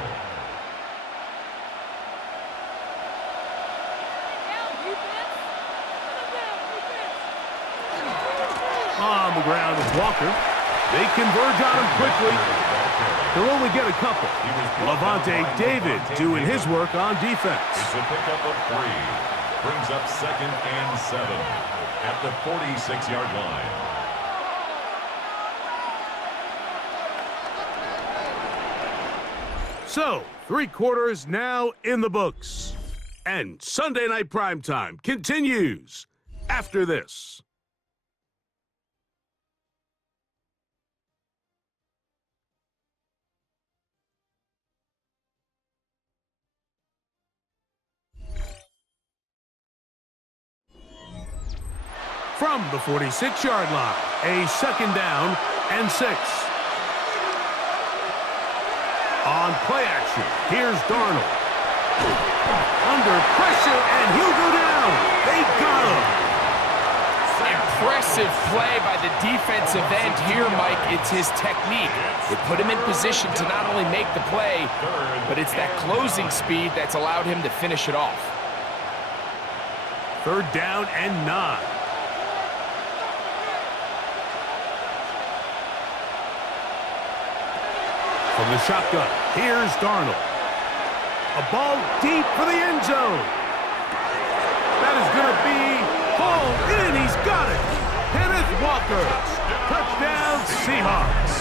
On the ground is Walker. They converge on him quickly. They'll only get a couple. Levante David doing his work on defense. It's a pickup of 3. Brings up second and 7 at the 46-yard line. So, 3 quarters now in the books. And Sunday Night Primetime continues after this. From the 46-yard line, a second down and 6. On play action, here's Darnold. Under pressure, and he'll go down. They got him. Impressive play by the defensive end here, Mike. It's his technique. It put him in position to not only make the play, but it's that closing speed that's allowed him to finish it off. 3rd down and 9. From the shotgun, here's Darnold. A ball deep for the end zone. That is going to be hauled in. He's got it. Kenneth Walker. Touchdown, Seahawks.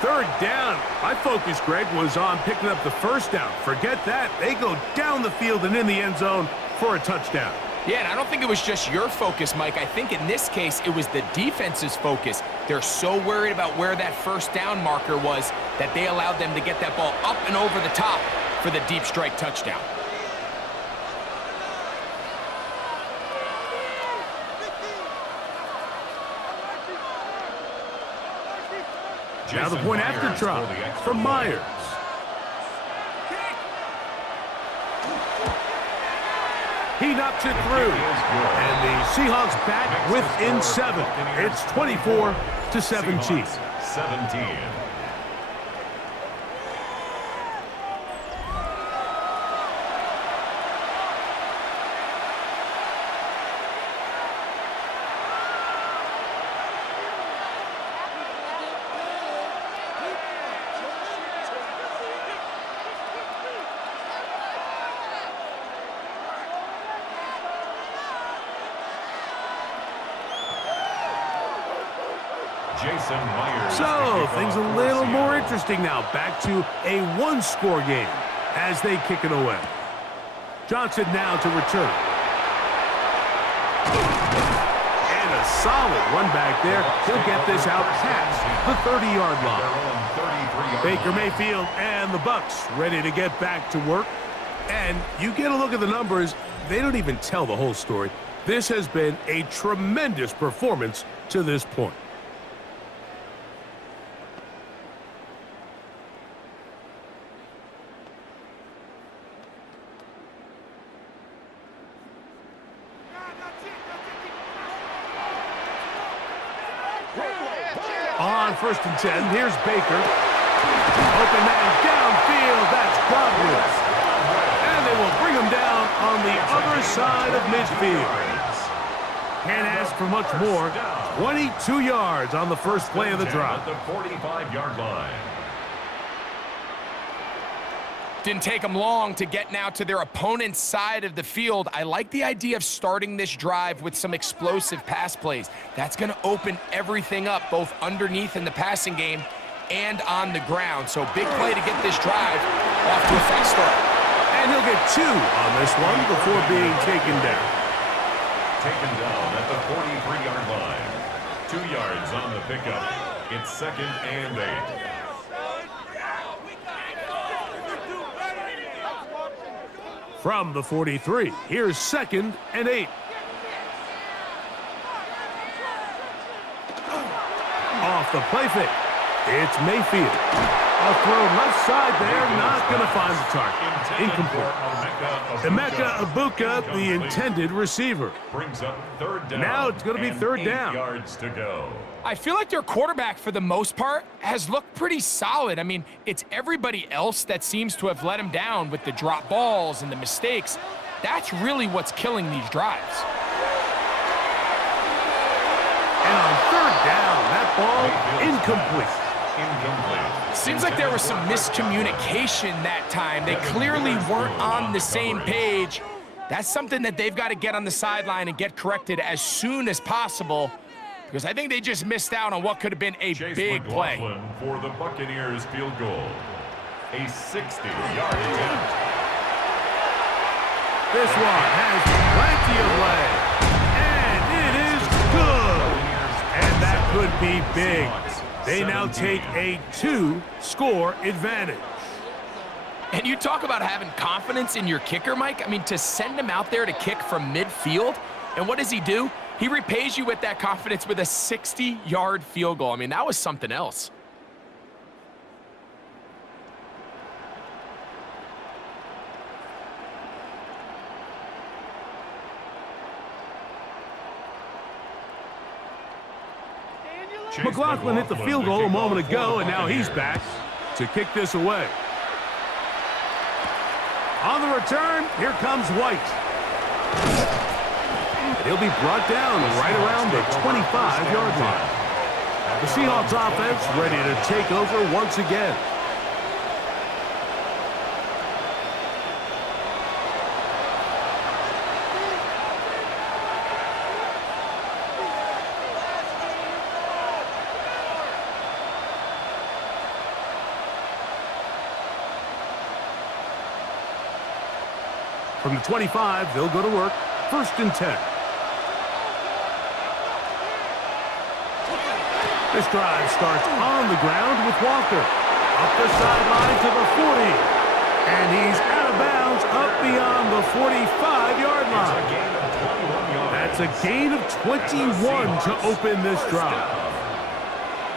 3rd down. My focus, Greg, was on picking up the 1st down. Forget that. They go down the field and in the end zone for a touchdown. Yeah, and I don't think it was just your focus, Mike. I think in this case, it was the defense's focus. They're so worried about where that 1st down marker was that they allowed them to get that ball up and over the top for the deep strike touchdown. Now the point after try from Myers. He knocks it through. And the Seahawks back within 7. It's 24-17. 17. So, things a little more interesting now. Back to a one-score game as they kick it away. Johnson now to return. And a solid run back there. He'll get this out past the 30-yard line. Baker Mayfield and the Bucs ready to get back to work. And you get a look at the numbers, they don't even tell the whole story. This has been a tremendous performance to this point. On 1st and 10, here's Baker. Open man downfield, that's Godwin. And they will bring him down on the other side of midfield. Can't ask for much more. 22 yards on the first play of the drive. At the 45-yard line. Didn't take them long to get now to their opponent's side of the field. I like the idea of starting this drive with some explosive pass plays. That's going to open everything up, both underneath in the passing game and on the ground. So big play to get this drive off to a fast start. And he'll get 2 on this one before being taken down. Taken down at the 43-yard line. 2 yards on the pickup. It's 2nd and 8. From the 43, here's 2nd and 8. Off the play fake, it's Mayfield. A throw left side there, not going to find the target. Incomplete. Emeka Egbuka, the intended receiver. Brings up 3rd down. Now it's going to be 3rd down. 8 yards to go. I feel like their quarterback, for the most part, has looked pretty solid. I mean, it's everybody else that seems to have let him down with the drop balls and the mistakes. That's really what's killing these drives. And on 3rd down, that ball incomplete. Seems like there was some miscommunication that time. They clearly weren't on the same page. That's something that they've got to get on the sideline and get corrected as soon as possible, because I think they just missed out on what could have been a big play. For the Buccaneers field goal. A 60-yard attempt. This one has plenty of leg. And it is good. And that could be big. They now take a 2-score advantage. And you talk about having confidence in your kicker, Mike. I mean, to send him out there to kick from midfield, And what does he do? He repays you with that confidence with a 60-yard field goal. I mean, that was something else. McLaughlin hit the field goal a moment ago, and now he's back to kick this away. On the return, here comes White. He'll be brought down right around the 25-yard line. The Seahawks offense ready to take over once again. From the 25, they'll go to work. 1st and 10. This drive starts on the ground with Walker. Up the sideline to the 40. And he's out of bounds up beyond the 45-yard line. That's a gain of 21 to open this drive.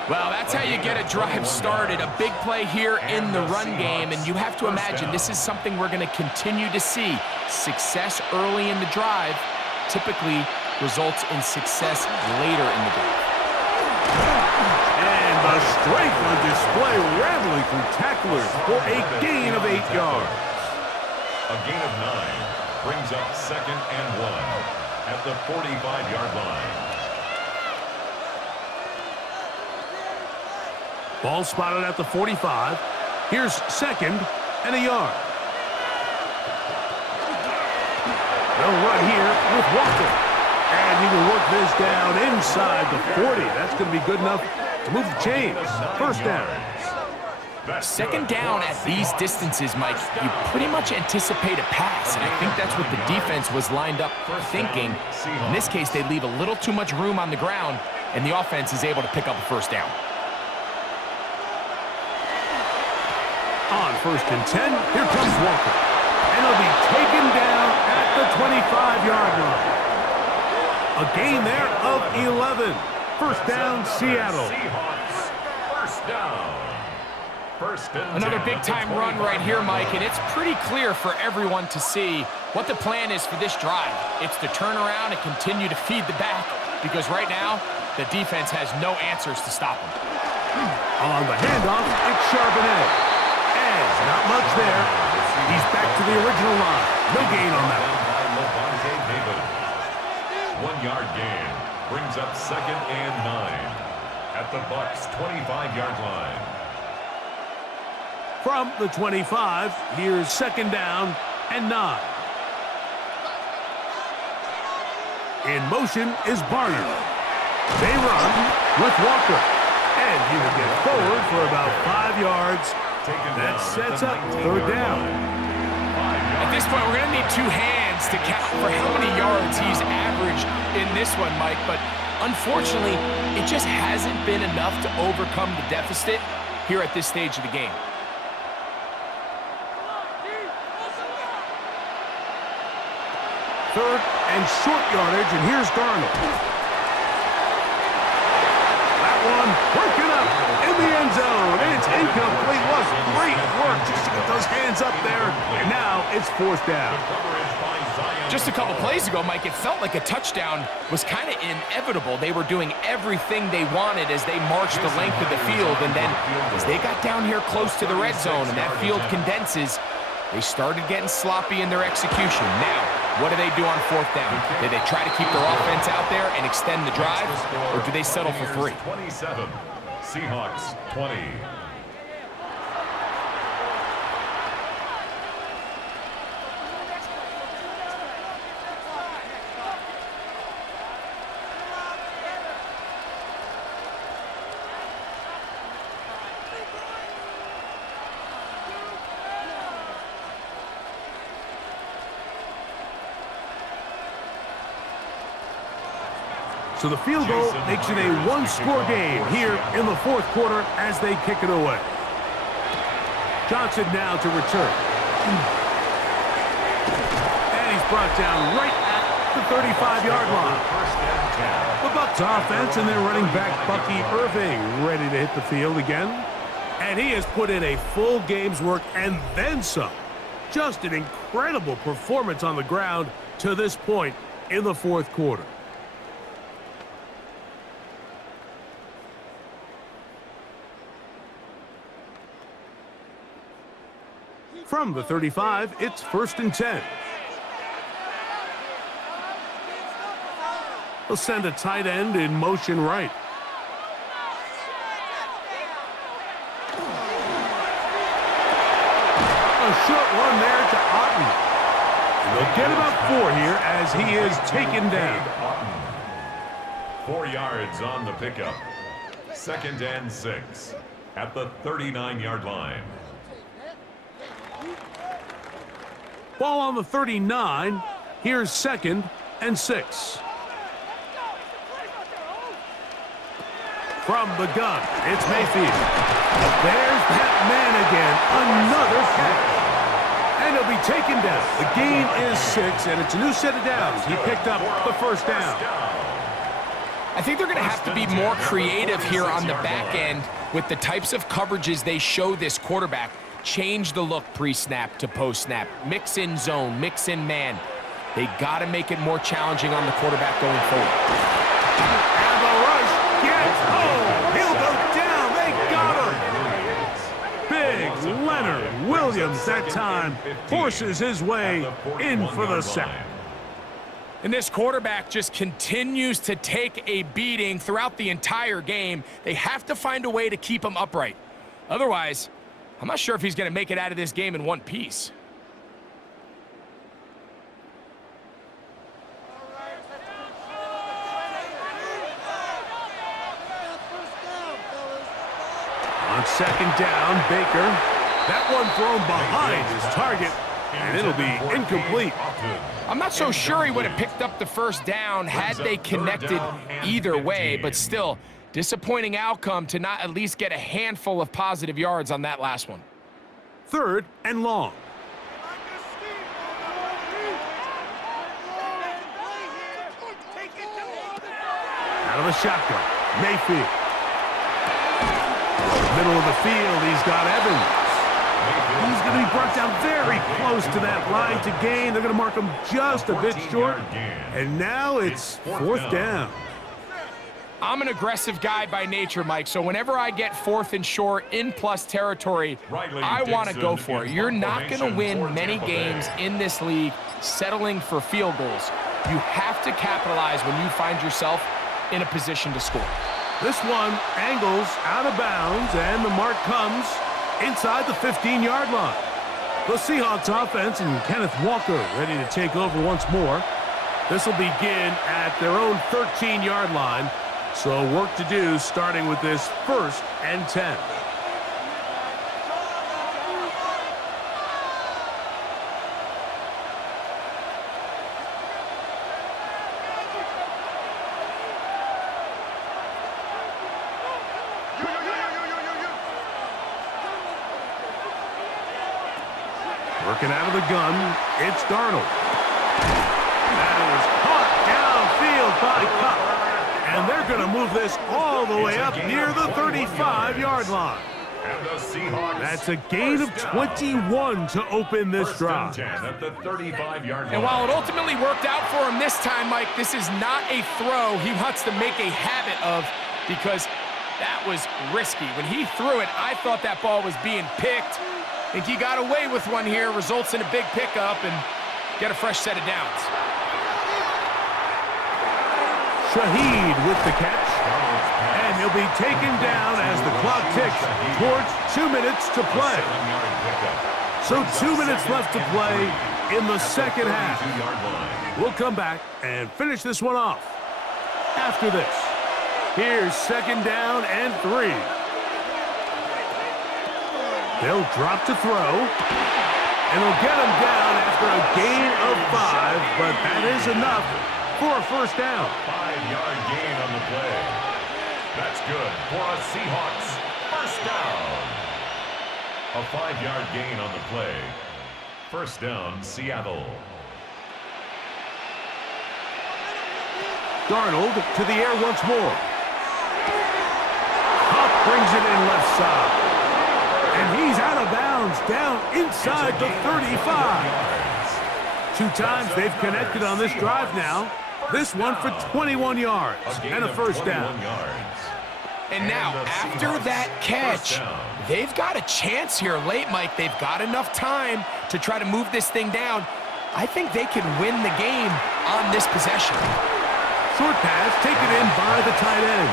Well, that's how you get a drive started. A big play here in the run game, and you have to imagine this is something we're going to continue to see. Success early in the drive typically results in success later in the drive. And the strength on display, rambling through tacklers for a gain of 8 yards. A gain of 9 brings up 2nd and 1 at the 45-yard line. Ball spotted at the 45. Here's 2nd and a yard. They'll run here with Walker. And he will work this down inside the 40. That's going to be good enough to move the chains. 1st down. 2nd down at these distances, Mike, you pretty much anticipate a pass, and I think that's what the defense was lined up thinking. In this case, they leave a little too much room on the ground, and the offense is able to pick up a 1st down. On 1st and 10, here comes Walker. And he'll be taken down at the 25-yard line. A gain there of 11. 1st down, Seattle. Seahawks, 1st down. 1st and 10. Another big-time run right here, Mike, and it's pretty clear for everyone to see what the plan is for this drive. It's to turn around and continue to feed the back, because right now, the defense has no answers to stop them. On the handoff, it's Charbonnet. Not much there. He's back to the original line. No gain on that one. 1-yard gain brings up 2nd and 9 at the Bucs' 25-yard line. From the 25, here's 2nd down and 9. In motion is Barner. They run with Walker. And he will get forward for about 5 yards. That sets up 3rd down. At this point, we're going to need 2 hands to count for how many yards he's averaged in this one, Mike. But unfortunately, it just hasn't been enough to overcome the deficit here at this stage of the game. Third and short yardage, and here's Darnold. That one broken up in the end zone. It's incomplete. Was great work just to get those hands up there. And now it's 4th down. Just a couple plays ago, Mike, it felt like a touchdown was kind of inevitable. They were doing everything they wanted as they marched the length of the field. And then as they got down here close to the red zone and that field condenses, they started getting sloppy in their execution. Now, what do they do on 4th down? Do they try to keep their offense out there and extend the drive, or do they settle for 3? 27, Seahawks 20. So the field goal makes it a 1-score game here in the 4th quarter as they kick it away. Johnson now to return. And he's brought down right at the 35-yard line. First and 10. The Bucs offense and their running back Bucky Irving ready to hit the field again. And he has put in a full game's work and then some. Just an incredible performance on the ground to this point in the fourth quarter. From the 35, it's 1st and 10. They'll send a tight end in motion right. A short one there to Otten. And they'll get about 4 here as he is taken down. 4 yards on the pickup. 2nd and 6 at the 39-yard line. Ball on the 39. Here's 2nd and 6. From the gun, it's Mayfield. There's that man again. Another catch. And he'll be taken down. The gain is 6, and it's a new set of downs. He picked up the first down. I think they're going to have to be more creative here on the back end with the types of coverages they show this quarterback. Change the look pre-snap to post-snap. Mix in zone, mix in man. They got to make it more challenging on the quarterback going forward. And the rush gets home. He'll go down. They got him. Big Leonard Williams that time forces his way in for the sack. And this quarterback just continues to take a beating throughout the entire game. They have to find a way to keep him upright. Otherwise, I'm not sure if he's going to make it out of this game in one piece. On 2nd down, Baker. That one thrown behind his target, and it'll be incomplete. I'm not so sure he would have picked up the first down had they connected either way, but still, disappointing outcome to not at least get a handful of positive yards on that last one. 3rd and long. Out of the shotgun, Mayfield. Middle of the field, he's got Evans. He's going to be brought down very close to that line to gain. They're going to mark him just a bit short. And now it's 4th down. I'm an aggressive guy by nature, Mike, so whenever I get 4th and short in plus territory, I want to go for it. You're not going to win many games in this league settling for field goals. You have to capitalize when you find yourself in a position to score. This one angles out of bounds, and the mark comes inside the 15-yard line. The Seahawks offense and Kenneth Walker ready to take over once more. This will begin at their own 13-yard line. So work to do starting with this 1st and 10. Working out of the gun, it's Darnold. That is caught downfield by Cup. And they're going to move this all the way up near the 35-yard line. That's a gain of 21 to open this drive. And while it ultimately worked out for him this time, Mike, this is not a throw he wants to make a habit of because that was risky. When he threw it, I thought that ball was being picked. I think he got away with one here, results in a big pickup, and get a fresh set of downs. Shaheed with the catch, and he'll be taken down as the clock ticks towards 2 minutes to play. So 2 minutes left to play in the second half. We'll come back and finish this one off after this. Here's 2nd down and 3. They'll drop to throw, and they'll get him down after a gain of 5, but that is enough for a first down. 5-yard gain on the play. That's good for a Seahawks first down. A 5-yard gain on the play. First down, Seattle. Darnold to the air once more. Huff brings it in left side. And he's out of bounds, down inside the 35. 2 times they've connected on this drive now. This one for 21 yards and a first down. And now, after that catch, they've got a chance here late, Mike. They've got enough time to try to move this thing down. I think they can win the game on this possession. Short pass taken in by the tight end.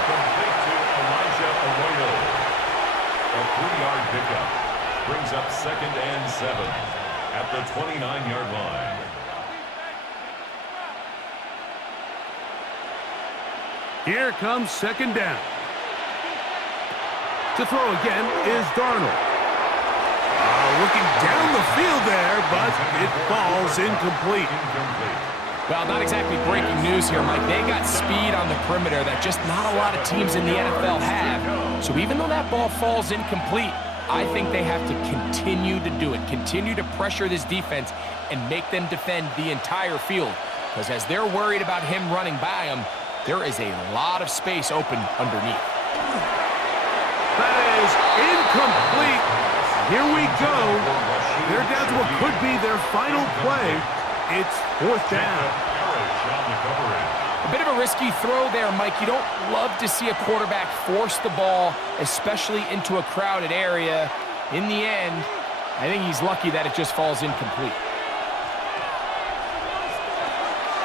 A 3-yard pickup brings up 2nd and 7 at the 29-yard line. Here comes 2nd down. To throw again is Darnold. Looking down the field there, but it falls incomplete. Well, not exactly breaking news here, Mike. They got speed on the perimeter that just not a lot of teams in the NFL have. So even though that ball falls incomplete, I think they have to continue to do it, continue to pressure this defense and make them defend the entire field. Because as they're worried about him running by them, there is a lot of space open underneath. That is incomplete. Here we go. They're down to what could be their final play. It's 4th down. A bit of a risky throw there, Mike. You don't love to see a quarterback force the ball, especially into a crowded area. In the end, I think he's lucky that it just falls incomplete.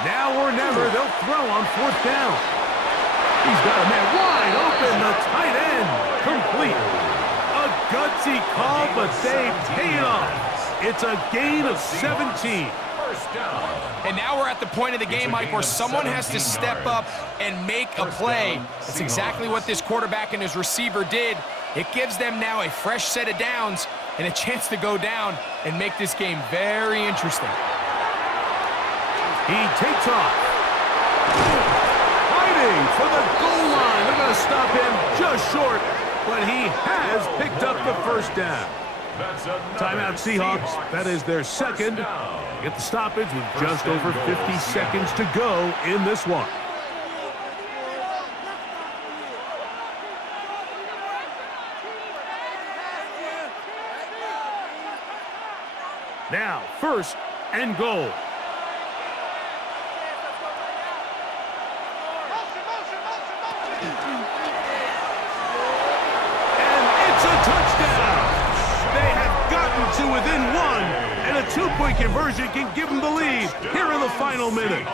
Now or never, they'll throw on 4th down. He's got a man wide open, the tight end, complete. A gutsy call, but they pay it off. It's a gain of 17. And now we're at the point of the game, Mike, where someone has to step up and make a play. That's exactly what this quarterback and his receiver did. It gives them now a fresh set of downs and a chance to go down and make this game very interesting. He takes off. Fighting for the goal line. They're going to stop him just short, but he has picked up the first down. Timeout Seahawks. That is their second. Get the stoppage with just over 50 seconds to go in this one. Now, 1st and goal. And it's a touchdown. They have gotten to within 1, and a 2-point conversion can give them the lead here in the final minute.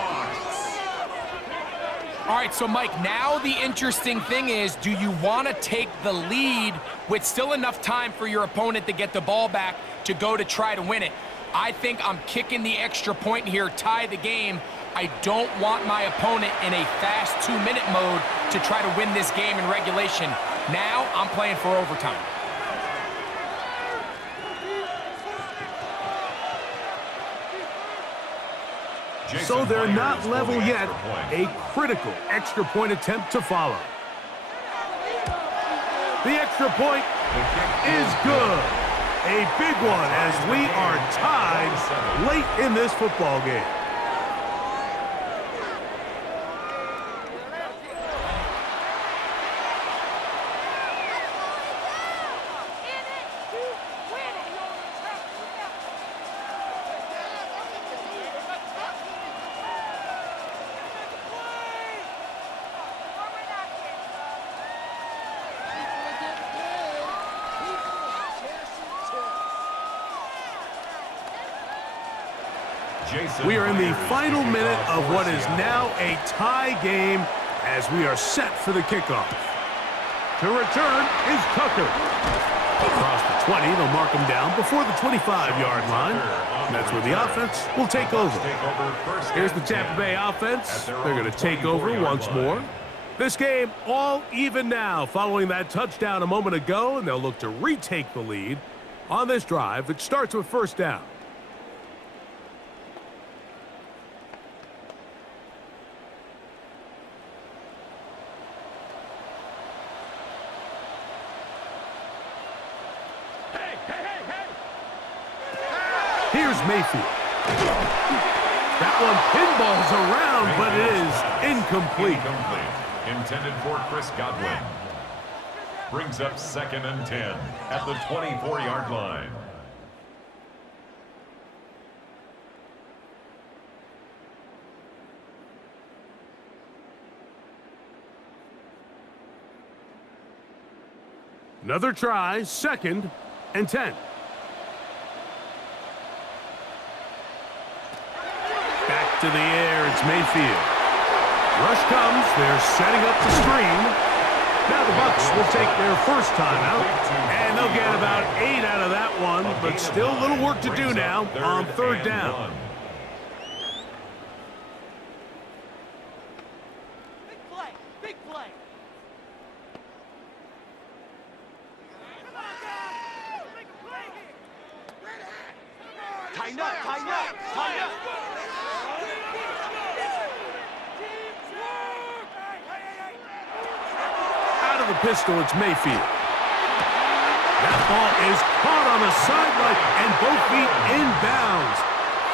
All right, so Mike, now the interesting thing is, do you want to take the lead with still enough time for your opponent to get the ball back to go to try to win it? I think I'm kicking the extra point here, tie the game. I don't want my opponent in a fast 2-minute mode to try to win this game in regulation. Now I'm playing for overtime. So they're not level yet. A critical extra point attempt to follow. The extra point is good. A big one as we are tied late in this football game. We are in the final minute of what is now a tie game as we are set for the kickoff. To return is Tucker. Across the 20, they'll mark him down before the 25-yard line. And that's where the offense will take over. Here's the Tampa Bay offense. They're going to take over once more. This game all even now following that touchdown a moment ago, and they'll look to retake the lead on this drive that starts with 1st down. Here's Mayfield. That one pinballs around, but it is incomplete. Intended for Chris Godwin. Brings up 2nd and 10 at the 24-yard line. Another try, 2nd and 10. Back to the air, it's Mayfield. Rush comes, they're setting up the screen. Now the Bucs will take their first timeout, and they'll get about 8 out of that one, but still a little work to do now on 3rd down. Big play, big play. Come on, guys. Make a play here. Tighten up, tighten up, tighten up. Out of the pistol, it's Mayfield. That ball is caught on the sideline, and both feet inbounds.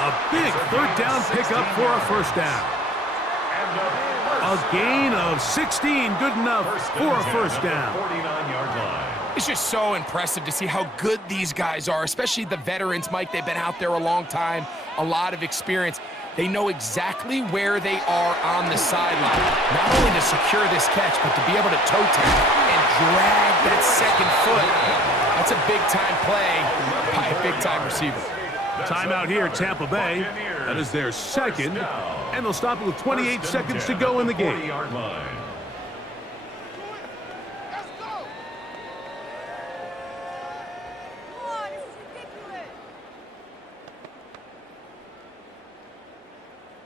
A big 3rd down pickup for a 1st down. A gain of 16, good enough for a 1st down. 49-yard line. It's just so impressive to see how good these guys are, especially the veterans, Mike. They've been out there a long time, a lot of experience. They know exactly where they are on the sideline, not only to secure this catch, but to be able to toe tap and drag that 2nd foot. That's a big-time play by a big-time receiver. Timeout here, Tampa Bay. That is their 2nd, and they'll stop it with 28 seconds to go in the game. 40-yard line.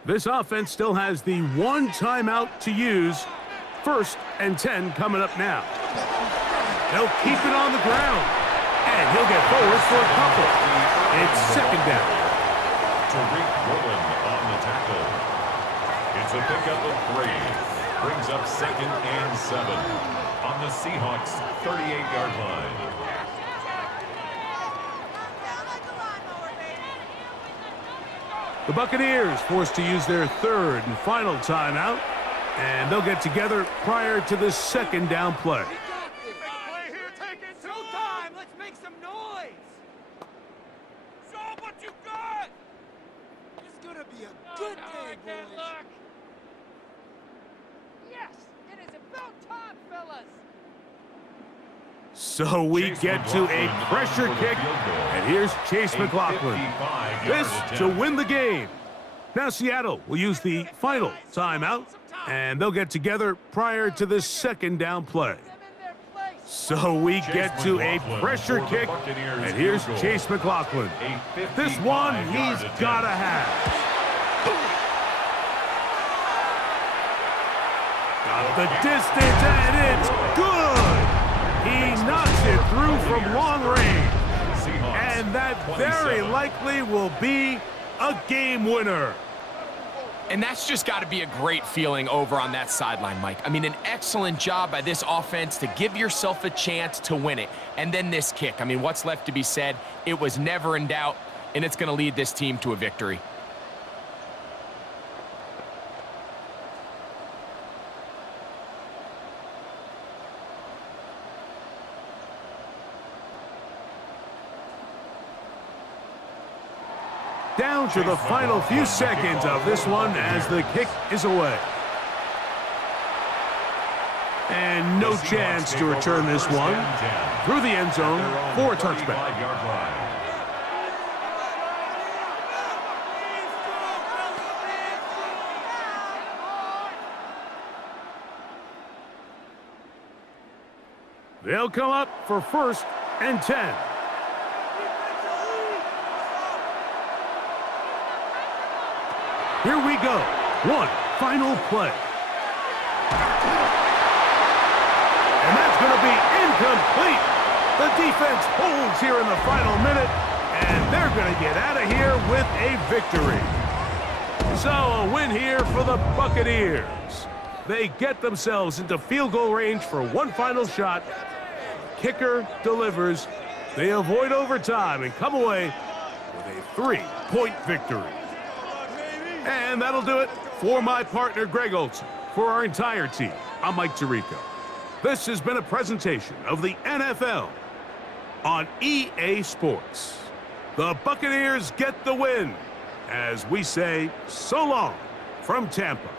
This offense still has the 1 timeout to use. 1st and 10 coming up now. They'll keep it on the ground, and he'll get forward for a couple. It's 2nd down. Tariq Woolen on the tackle. It's a pickup of 3. Brings up 2nd and 7 on the Seahawks 38-yard line. The Buccaneers forced to use their 3rd and final timeout, and they'll get together prior to the 2nd down play. Let's make some noise. Show what you got. It's gonna be a good day, boys. Yes, it is about time, fellas. So we get to a pressure kick, and here's Chase McLaughlin. This to win the game. Now Seattle will use the final timeout, and they'll get together prior to the 2nd down play. So we get to a pressure kick, and here's Chase McLaughlin. This one he's got to have. Got the distance, and it's good. He knocks it through from long range. And that very likely will be a game winner. And that's just got to be a great feeling over on that sideline, Mike. I mean, an excellent job by this offense to give yourself a chance to win it. And then this kick. I mean, what's left to be said? It was never in doubt, and it's going to lead this team to a victory. Down to the final few seconds of this one as the kick is away. And no chance to return this one through the end zone for a touchback. They'll come up for 1st and 10. Here we go. One final play. And that's going to be incomplete. The defense holds here in the final minute, and they're going to get out of here with a victory. So a win here for the Buccaneers. They get themselves into field goal range for one final shot. Kicker delivers. They avoid overtime and come away with a 3-point victory. And that'll do it for my partner, Greg Olson. For our entire team, I'm Mike Tirico. This has been a presentation of the NFL on EA Sports. The Buccaneers get the win, as we say so long from Tampa.